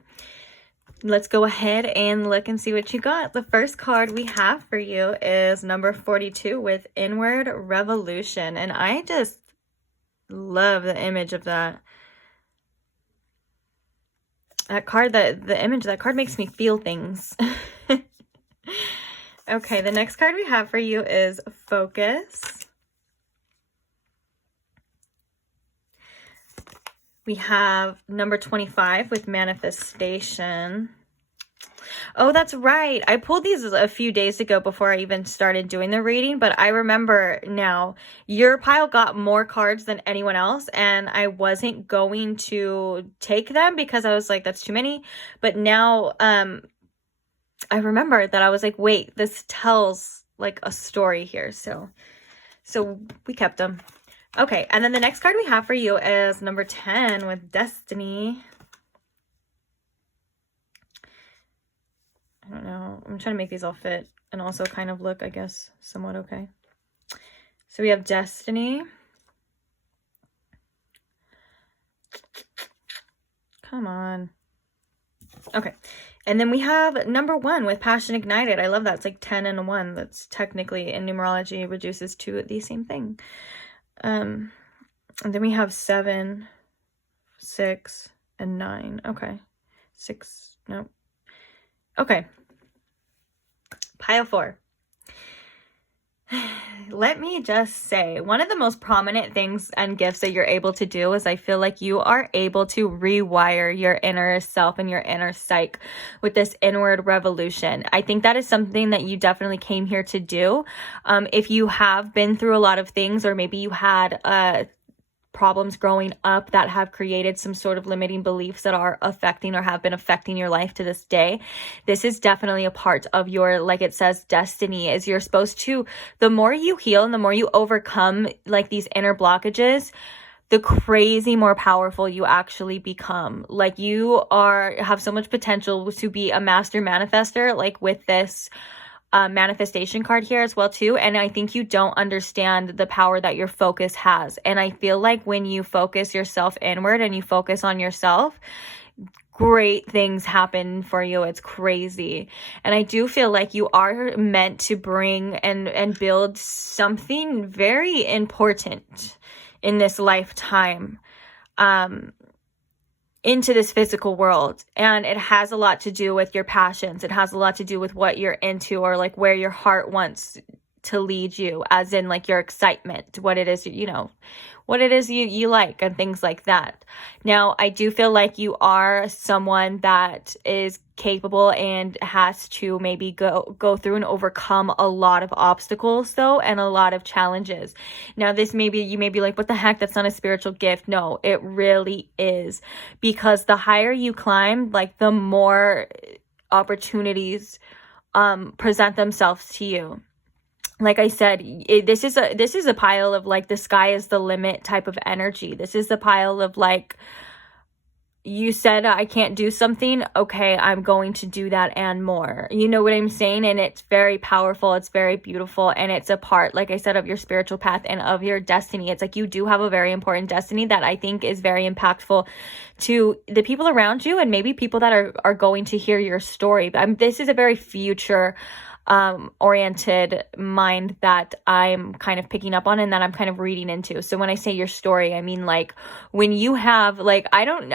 let's go ahead and look and see what you got. The first card we have for you is number 42 with Inward Revolution. And I just love the image of that. That card, the image of that card makes me feel things. Okay, the next card we have for you is Focus. We have number 25 with Manifestation. Oh, that's right. I pulled these a few days ago before I even started doing the reading, but I remember now your pile got more cards than anyone else, and I wasn't going to take them because I was like, that's too many. But now I remember that I was like, wait, this tells like a story here. So we kept them. Okay, and then the next card we have for you is number 10 with Destiny. I don't know. I'm trying to make these all fit and also kind of look, I guess, somewhat okay. So we have Destiny. Come on. Okay. And then we have number 1 with Passion Ignited. I love that. It's like 10 and 1. That's technically in numerology reduces to the same thing. And then we have 7, 6, and 9. Okay. 6. No. Okay. Pile 4. Let me just say, one of the most prominent things and gifts that you're able to do is, I feel like you are able to rewire your inner self and your inner psyche with this inward revolution. I think that is something that you definitely came here to do. If you have been through a lot of things, or maybe you had problems growing up that have created some sort of limiting beliefs that are affecting or have been affecting your life to this day, this is definitely a part of your, like it says, destiny. Is you're supposed to, the more you heal and the more you overcome like these inner blockages, the crazy more powerful you actually become. Like you have so much potential to be a master manifester, like with this manifestation card here as well too. And I think you don't understand the power that your focus has. And I feel like when you focus yourself inward and you focus on yourself, great things happen for you. It's crazy. And I do feel like you are meant to bring and build something very important in this lifetime into this physical world. And it has a lot to do with your passions. It has a lot to do with what you're into, or like where your heart wants to lead you, as in like your excitement, what it is, you know, what it is you like and things like that. Now, I do feel like you are someone that is capable and has to maybe go through and overcome a lot of obstacles though, and a lot of challenges. Now, this may be, you may be like, what the heck, that's not a spiritual gift. No, it really is, because the higher you climb, like the more opportunities present themselves to you. Like I said, this is a pile of like the sky is the limit type of energy. This is the pile of like, you said I can't do something, okay, I'm going to do that and more. You know what I'm saying? And it's very powerful, it's very beautiful, and it's a part, like I said, of your spiritual path and of your destiny. It's like you do have a very important destiny that I think is very impactful to the people around you and maybe people that are going to hear your story. But this is a very future oriented mind that I'm kind of picking up on and that I'm kind of reading into. So when I say your story, I mean like when you have like, I don't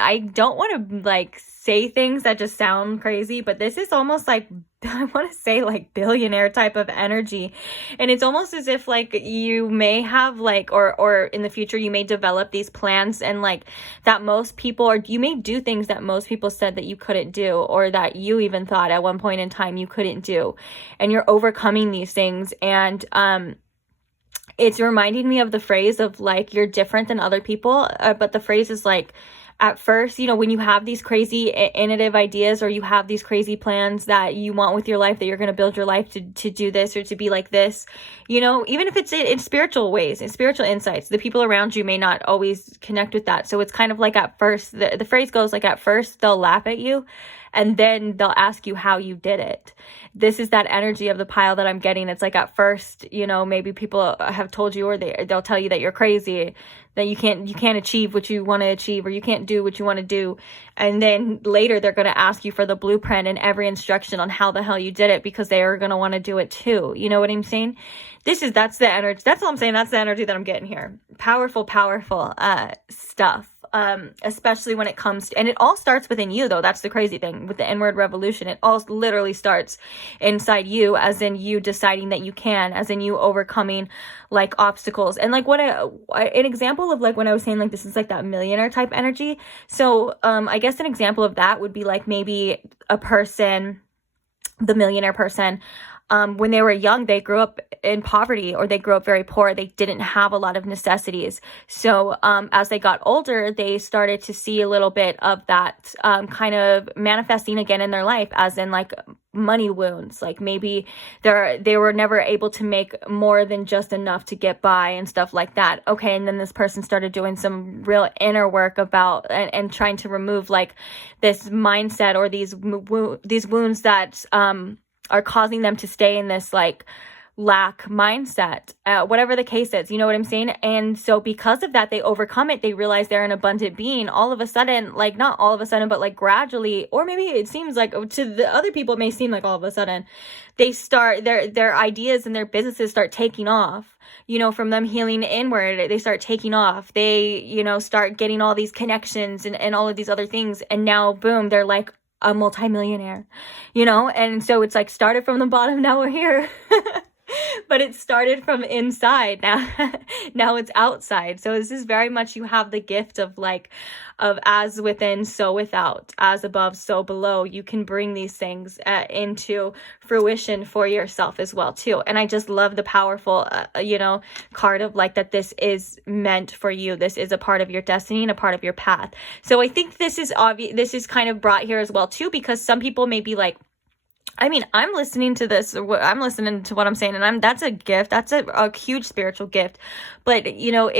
want to like say things that just sound crazy, but this is almost like, I want to say like billionaire type of energy. And it's almost as if like you may have like, or in the future, you may develop these plans and like that most people, or you may do things that most people said that you couldn't do, or that you even thought at one point in time you couldn't do. And you're overcoming these things. And, it's reminding me of the phrase of like, you're different than other people. But the phrase is like, at first, you know, when you have these crazy innovative ideas or you have these crazy plans that you want with your life, that you're going to build your life to do this or to be like this, you know, even if it's in spiritual ways, in spiritual insights, the people around you may not always connect with that. So it's kind of like at first, the phrase goes like at first they'll laugh at you and then they'll ask you how you did it. This is that energy of the pile that I'm getting. It's like at first, you know, maybe people have told you, or they'll tell you that you're crazy, that you can't achieve what you want to achieve, or you can't do what you want to do. And then later they're going to ask you for the blueprint and every instruction on how the hell you did it, because they are going to want to do it too. You know what I'm saying? That's the energy. That's all I'm saying. That's the energy that I'm getting here. Powerful stuff. Especially when it comes to, and it all starts within you though. That's the crazy thing with the inward revolution. It all literally starts inside you, as in you deciding that you can, as in you overcoming like obstacles. And like an example of like when I was saying like this is like that millionaire type energy. So I guess an example of that would be like maybe a person, the millionaire person, when they were young, they grew up in poverty, or they grew up very poor. They didn't have a lot of necessities. So as they got older, they started to see a little bit of that kind of manifesting again in their life, as in like money wounds. Like maybe they were never able to make more than just enough to get by and stuff like that. Okay, and then this person started doing some real inner work about and trying to remove like this mindset or these wounds that are causing them to stay in this like lack mindset, whatever the case is, you know what I'm saying? And so because of that, they overcome it. They realize they're an abundant being. All of a sudden, like not all of a sudden, but like gradually, or maybe it seems like to the other people, it may seem like all of a sudden they start their ideas and their businesses start taking off, you know, from them healing inward. They start taking off. They, you know, start getting all these connections and all of these other things. And now boom, they're like a multimillionaire, you know? And so it's like started from the bottom, now we're here. But it started from inside. Now it's outside. So this is very much, you have the gift of like, of as within, so without, as above, so below. You can bring these things into fruition for yourself as well too. And I just love the powerful, you know, card of like that this is meant for you. This is a part of your destiny and a part of your path. So I think this is obvious. This is kind of brought here as well too, because some people may be like, I mean, I'm listening to this, I'm listening to what I'm saying, and that's a gift. That's a huge spiritual gift. But, you know,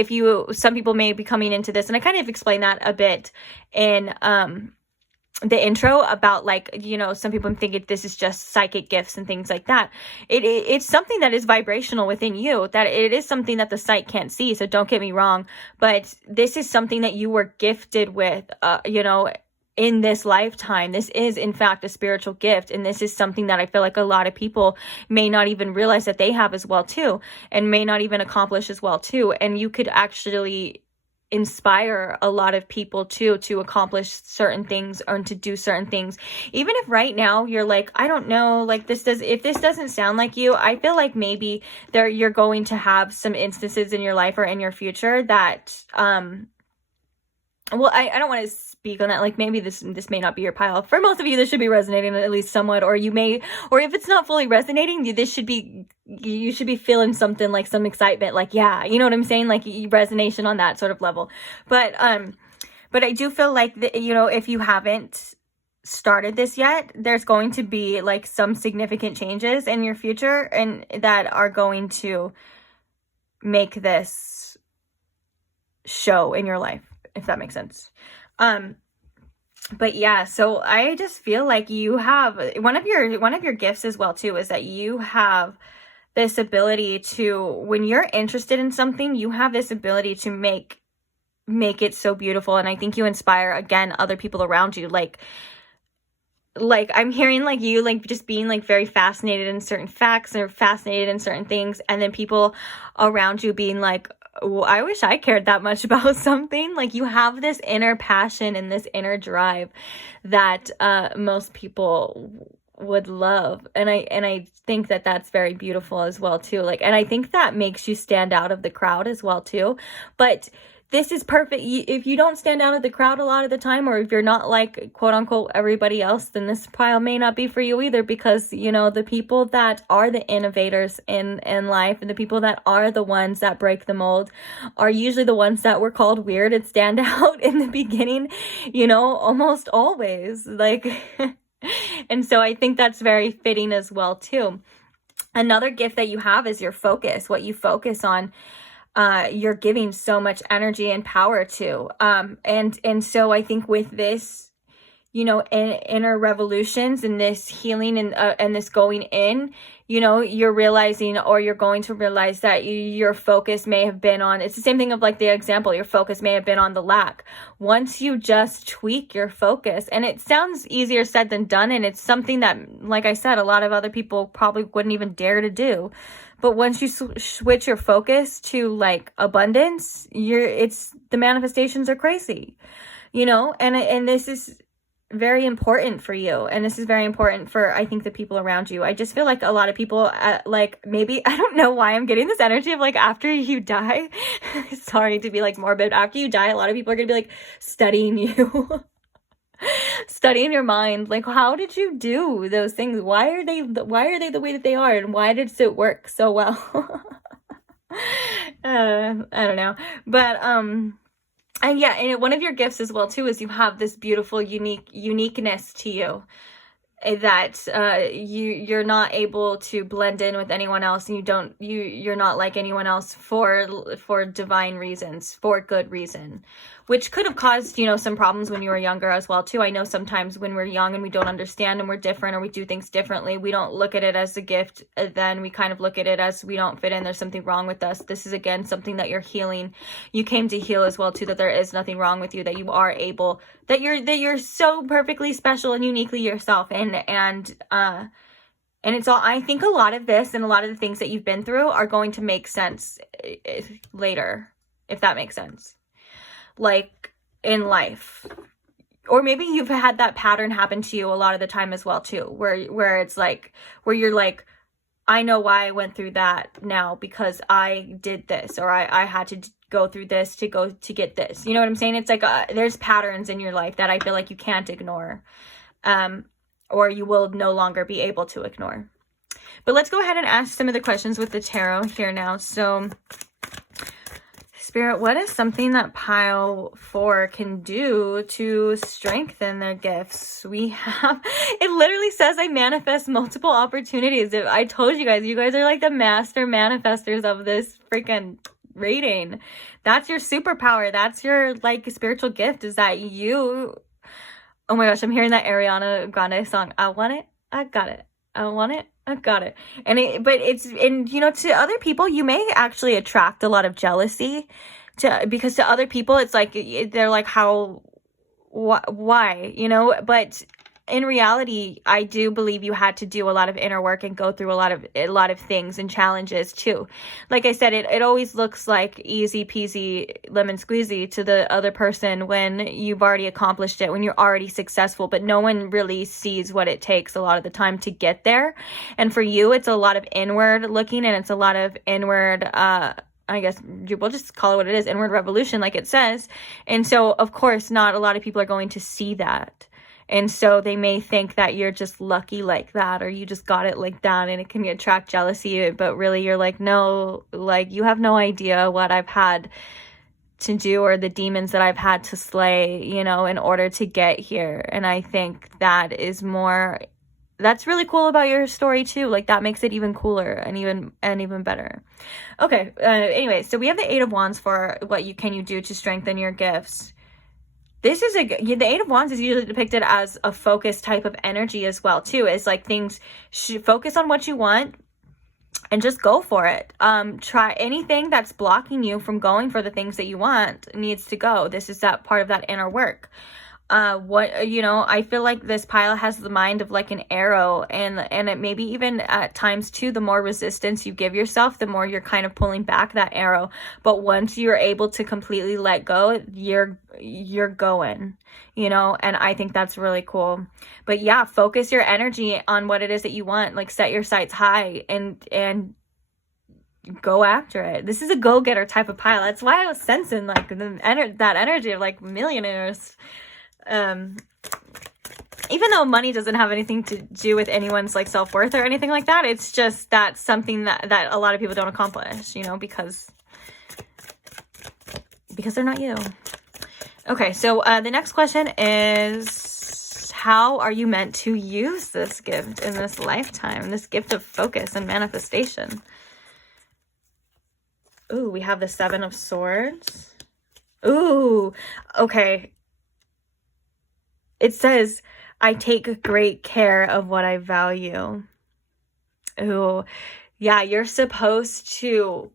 some people may be coming into this, and I kind of explained that a bit in the intro about like, you know, some people think this is just psychic gifts and things like that. It's something that is vibrational within you, that it is something that the sight can't see. So don't get me wrong, but this is something that you were gifted with, you know, in this lifetime. This is in fact a spiritual gift, and this is something that I feel like a lot of people may not even realize that they have as well too, and may not even accomplish as well too. And you could actually inspire a lot of people too to accomplish certain things or to do certain things. Even if right now you're like, I don't know, like if this doesn't sound like you, I feel like maybe you're going to have some instances in your life or in your future that well, I don't want to speak on that. Like maybe this may not be your pile. For most of you, this should be resonating at least somewhat, or if it's not fully resonating, you should be feeling something like some excitement, like, yeah, you know what I'm saying? Like resonation on that sort of level. But I do feel like, you know, if you haven't started this yet, there's going to be like some significant changes in your future and that are going to make this show in your life, if that makes sense. But yeah, so I just feel like you have one of your gifts as well too, is that you have this ability to, when you're interested in something, you have this ability to make it so beautiful. And I think you inspire, again, other people around you. Like I'm hearing like you like just being like very fascinated in certain facts or fascinated in certain things, and then people around you being like, oh, I wish I cared that much about something. Like you have this inner passion and this inner drive that most people would love, and I think that that's very beautiful as well too. Like, and I think that makes you stand out of the crowd as well too. But this is perfect. If you don't stand out of the crowd a lot of the time, or if you're not like quote unquote everybody else, then this pile may not be for you either, because you know, the people that are the innovators in life and the people that are the ones that break the mold are usually the ones that were called weird and stand out in the beginning, you know, almost always. Like and so I think that's very fitting as well too. Another gift that you have is your focus, what you focus on. You're giving so much energy and power to. And so I think with this, you know, inner revolutions and this healing and this going in, you know, you're realizing, or you're going to realize that your focus may have been on, it's the same thing of like the example, your focus may have been on the lack. Once you just tweak your focus, and it sounds easier said than done, and it's something that, like I said, a lot of other people probably wouldn't even dare to do. But once you switch your focus to like abundance, it's the manifestations are crazy, you know, and this is very important for you. And this is very important for, I think, the people around you. I just feel like a lot of people, like maybe, I don't know why I'm getting this energy of like after you die, sorry to be like morbid, after you die, a lot of people are going to be like studying you. Studying your mind, like how did you do those things, why are they the way that they are, and why did it work so well? I don't know, but and yeah, and one of your gifts as well too is you have this beautiful uniqueness to you, that you're not able to blend in with anyone else, and you're not like anyone else for divine reasons, for good reason, which could have caused, you know, some problems when you were younger as well too. I know sometimes when we're young and we don't understand and we're different, or we do things differently, we don't look at it as a gift, then we kind of look at it as we don't fit in, there's something wrong with us. This is again something that you're healing. You came to heal as well too, that there is nothing wrong with you, that you are able, that you're so perfectly special and uniquely yourself. And it's all, I think a lot of this and a lot of the things that you've been through are going to make sense later, if that makes sense. Like in life, or maybe you've had that pattern happen to you a lot of the time as well too, where it's like, where you're like, I know why I went through that now, because I did this, or I had to go through this to get this, you know what I'm saying? It's like there's patterns in your life that I feel like you can't ignore, or you will no longer be able to ignore. But let's go ahead and ask some of the questions with the tarot here now. So Spirit, what is something that pile 4 can do to strengthen their gifts? We have, it literally says, I manifest multiple opportunities. I told you guys are like the master manifestors of this freaking reading. That's your superpower. That's your like spiritual gift, is that you, oh my gosh, I'm hearing that Ariana Grande song. I want it, I got it. I want it, I got it. And you know, to other people, you may actually attract a lot of jealousy, because to other people, it's like, they're like, why, you know? But in reality, I do believe you had to do a lot of inner work and go through a lot of things and challenges too. Like I said, it always looks like easy peasy lemon squeezy to the other person when you've already accomplished it, when you're already successful, but no one really sees what it takes a lot of the time to get there. And for you, it's a lot of inward looking, and it's a lot of inward, I guess we'll just call it what it is, inward revolution, like it says. And so, of course, not a lot of people are going to see that. And so they may think that you're just lucky like that, or you just got it like that, and it can attract jealousy. But really, you're like, no, like, you have no idea what I've had to do, or the demons that I've had to slay, you know, in order to get here. And I think that is more, that's really cool about your story too. Like that makes it even cooler and even better. Okay. Anyway, so we have the Eight of Wands for what can you do to strengthen your gifts. This is the Eight of Wands is usually depicted as a focus type of energy as well too. It's like things focus on what you want and just go for it. Try anything that's blocking you from going for the things that you want needs to go. This is that part of that inner work. I feel like this pile has the mind of like an arrow, and it maybe even at times too, the more resistance you give yourself, the more you're kind of pulling back that arrow. But once you're able to completely let go, you're going, you know, and I think that's really cool. But yeah, focus your energy on what it is that you want, like set your sights high and go after it. This is a go-getter type of pile. That's why I was sensing like that energy of like millionaires. Even though money doesn't have anything to do with anyone's like self-worth or anything like that, it's just that's something that a lot of people don't accomplish, you know, because they're not you. Okay, so the next question is, how are you meant to use this gift in this lifetime, this gift of focus and manifestation? Ooh, we have the Seven of Swords. Ooh, okay. It says, I take great care of what I value. Ooh, yeah, you're supposed to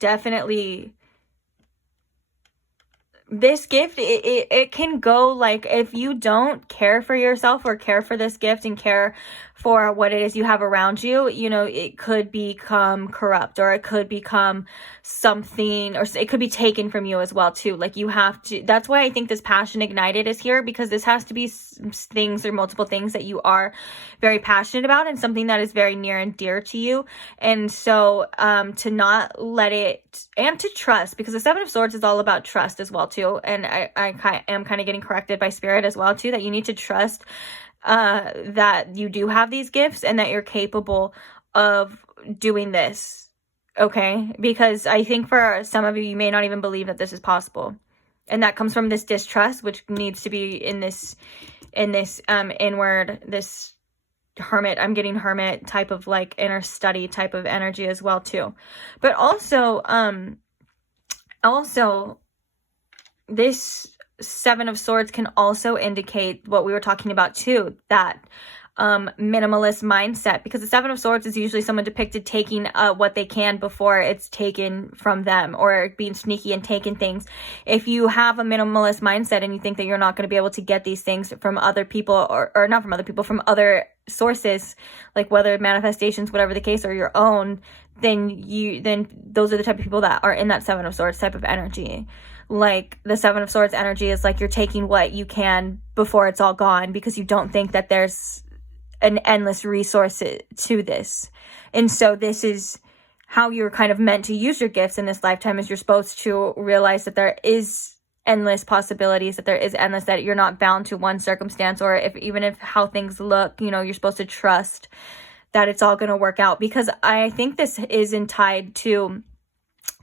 definitely, this gift, it can go like, if you don't care for yourself or care for this gift and care for what it is you have around you, you know, it could become corrupt, or it could become something, or it could be taken from you as well too. Like you have to, that's why I think this passion ignited is here, because this has to be things or multiple things that you are very passionate about and something that is very near and dear to you. And so to not let it, and to trust, because the Seven of Swords is all about trust as well too. And I am kind of getting corrected by Spirit as well too, that you need to trust that you do have these gifts and that you're capable of doing this. Okay, because I think for some of you, you may not even believe that this is possible, and that comes from this distrust, which needs to be in this inward, this hermit. I'm getting hermit type of like inner study type of energy as well too. But also this Seven of Swords can also indicate what we were talking about too, that minimalist mindset, because the Seven of Swords is usually someone depicted taking what they can before it's taken from them, or being sneaky and taking things. If you have a minimalist mindset and you think that you're not going to be able to get these things from other people, or not from other people, from other sources, like whether manifestations, whatever the case, or your own, then those are the type of people that are in that Seven of Swords type of energy. Like the Seven of Swords energy is like you're taking what you can before it's all gone, because you don't think that there's an endless resource to this. And so this is how you're kind of meant to use your gifts in this lifetime, is you're supposed to realize that there is endless possibilities, that there is endless, that you're not bound to one circumstance, or even if how things look, you know, you're supposed to trust that it's all going to work out. Because I think this is tied to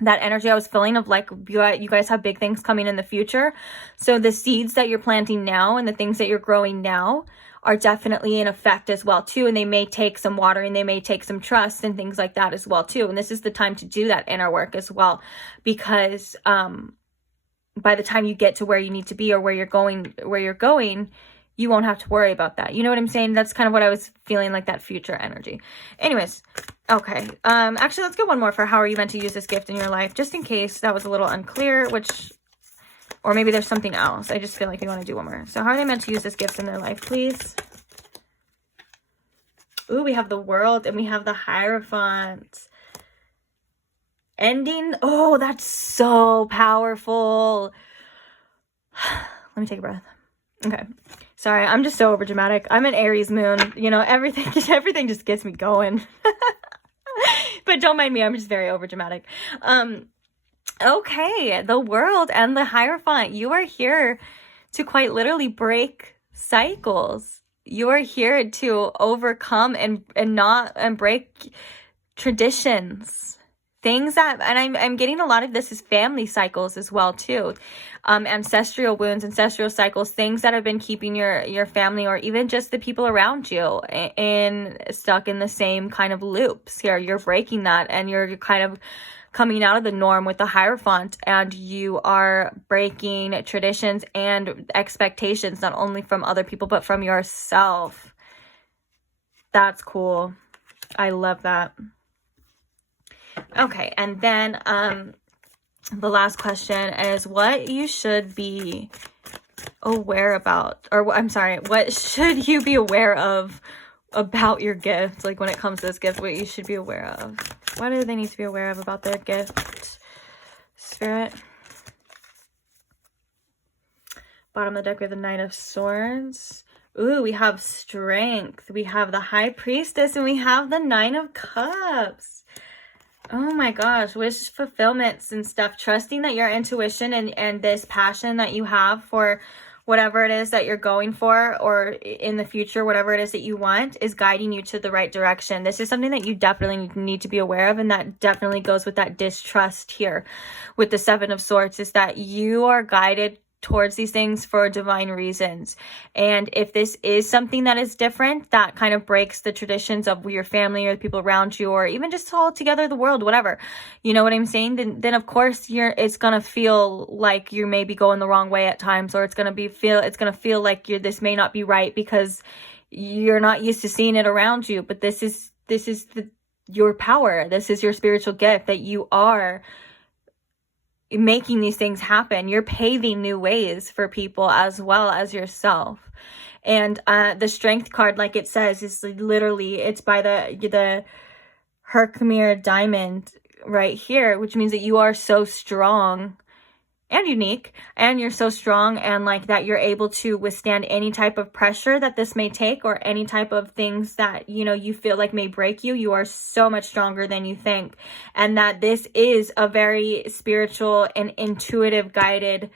that energy I was feeling of like, you guys have big things coming in the future. So the seeds that you're planting now and the things that you're growing now are definitely in effect as well too. And they may take some watering, they may take some trust and things like that as well too. And this is the time to do that inner work as well, because by the time you get to where you need to be, or where you're going, you won't have to worry about that. You know what I'm saying? That's kind of what I was feeling, like that future energy. Anyways, okay. Actually, let's get one more for how are you meant to use this gift in your life, just in case that was a little unclear, or maybe there's something else. I just feel like we want to do one more. So how are they meant to use this gift in their life, please? Ooh, we have the World and we have the Hierophant. Ending. Oh, that's so powerful. Let me take a breath. Okay. Sorry, I'm just so over dramatic. I'm an Aries moon. You know, everything just gets me going. But don't mind me, I'm just very over dramatic. Okay, the World and the Hierophant. You are here to quite literally break cycles. You are here to overcome and break traditions. things that, and I'm getting a lot of this is family cycles as well too, ancestral wounds, ancestral cycles, things that have been keeping your family or even just the people around you in stuck in the same kind of loops here. You're breaking that, and you're kind of coming out of the norm with the Hierophant, and you are breaking traditions and expectations, not only from other people, but from yourself. That's cool. I love that. Okay, and then the last question is what you should be aware about, or I'm sorry, what should you be aware of about your gift? Like when it comes to this gift, what you should be aware of. What do they need to be aware of about their gift? Spirit. Bottom of the deck, we have the Knight of Swords. Ooh, we have Strength. We have the High Priestess, and we have the Nine of Cups. Oh my gosh, wish fulfillments and stuff. Trusting that your intuition and this passion that you have for whatever it is that you're going for, or in the future, whatever it is that you want, is guiding you to the right direction. This is something that you definitely need to be aware of, and that definitely goes with that distrust here with the Seven of Swords, is that you are guided towards these things for divine reasons. And if this is something that is different, that kind of breaks the traditions of your family or the people around you, or even just all together the world, whatever, you know what I'm saying, then of course it's gonna feel like you may be going the wrong way at times, or it's gonna feel like this may not be right because you're not used to seeing it around you. But this is your power. This is your spiritual gift, that you are making these things happen. You're paving new ways for people as well as yourself. And the Strength card, like it says, is literally, it's by the Herkimer diamond right here, which means that you are so strong and unique, and you're so strong, and like that you're able to withstand any type of pressure that this may take, or any type of things that, you know, you feel like may break you. You are so much stronger than you think, and that this is a very spiritual and intuitive guided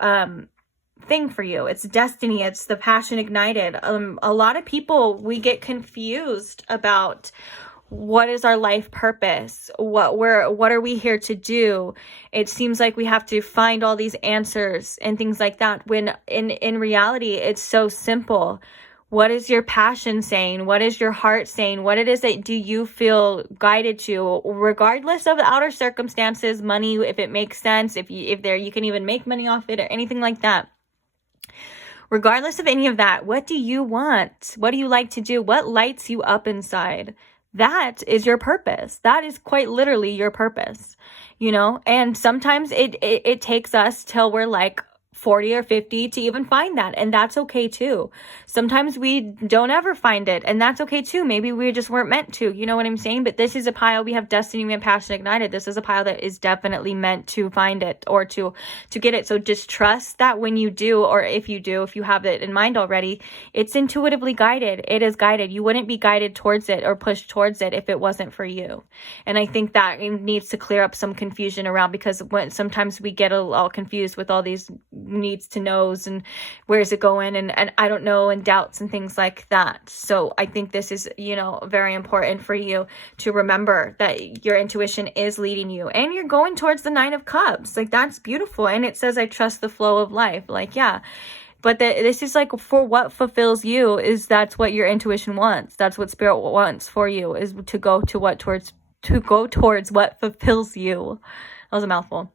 thing for you. It's destiny. It's the passion ignited. A lot of people, we get confused about what is our life purpose? What are we here to do? It seems like we have to find all these answers and things like that, when in reality, it's so simple. What is your passion saying? What is your heart saying? What it is that do you feel guided to, regardless of the outer circumstances, money, if it makes sense, if you can even make money off it or anything like that. Regardless of any of that, what do you want? What do you like to do? What lights you up inside? That is your purpose. That is quite literally your purpose, you know? And sometimes it takes us till we're like 40 or 50 to even find that. And that's okay too. Sometimes we don't ever find it, and that's okay too. Maybe we just weren't meant to, you know what I'm saying? But this is a pile. We have destiny, we have passion ignited. This is a pile that is definitely meant to find it, or to get it. So just trust that when you do, or if you have it in mind already, it's intuitively guided. It is guided. You wouldn't be guided towards it or pushed towards it if it wasn't for you. And I think that needs to clear up some confusion around, because sometimes we get all confused with all these needs to knows and where's it going, and I don't know, and doubts and things like that. So I think this is, you know, very important for you to remember that your intuition is leading you, and you're going towards the Nine of Cups. Like, that's beautiful. And it says, I trust the flow of life. Like, yeah. But this is like for what fulfills you, that's what your intuition wants. That's what spirit wants for you, is to go towards what fulfills you. That was a mouthful.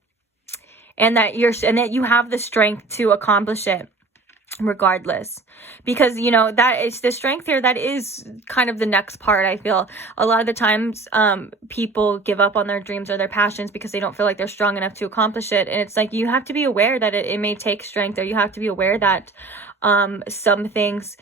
And that you have the strength to accomplish it regardless, because, you know, that is the strength here. That is kind of the next part. I feel a lot of the times people give up on their dreams or their passions because they don't feel like they're strong enough to accomplish it. And it's like, you have to be aware that it may take strength, or you have to be aware that some things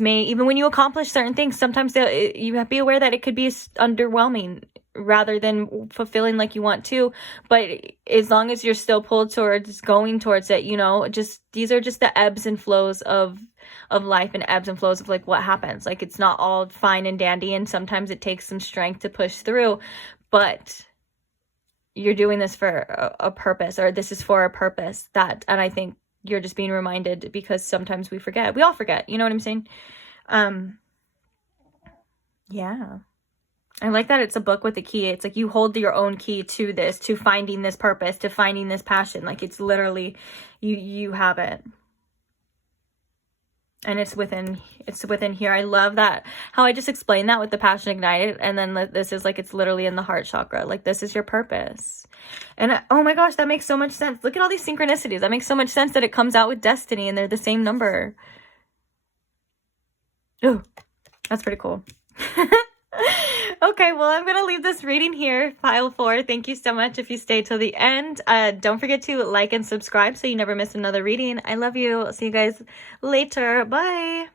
may, even when you accomplish certain things, sometimes you have to be aware that it could be underwhelming rather than fulfilling like you want to. But as long as you're still pulled towards going towards it, you know, just these are just the ebbs and flows of life, and ebbs and flows of like what happens. Like, it's not all fine and dandy, and sometimes it takes some strength to push through, but you're doing this for a purpose, or this is for a purpose. And I think you're just being reminded, because sometimes we all forget, you know what I'm saying? Yeah. I like that it's a book with a key. It's like you hold your own key to this, to finding this purpose, to finding this passion. Like it's literally, you have it. And it's within here. I love that, how I just explained that with the passion ignited. And then this is like, it's literally in the heart chakra. Like this is your purpose. And oh my gosh, that makes so much sense. Look at all these synchronicities. That makes so much sense that it comes out with destiny and they're the same number. Oh, that's pretty cool. Okay, well, I'm going to leave this reading here, pile 4. Thank you so much if you stay till the end. Don't forget to like and subscribe so you never miss another reading. I love you. I'll see you guys later. Bye.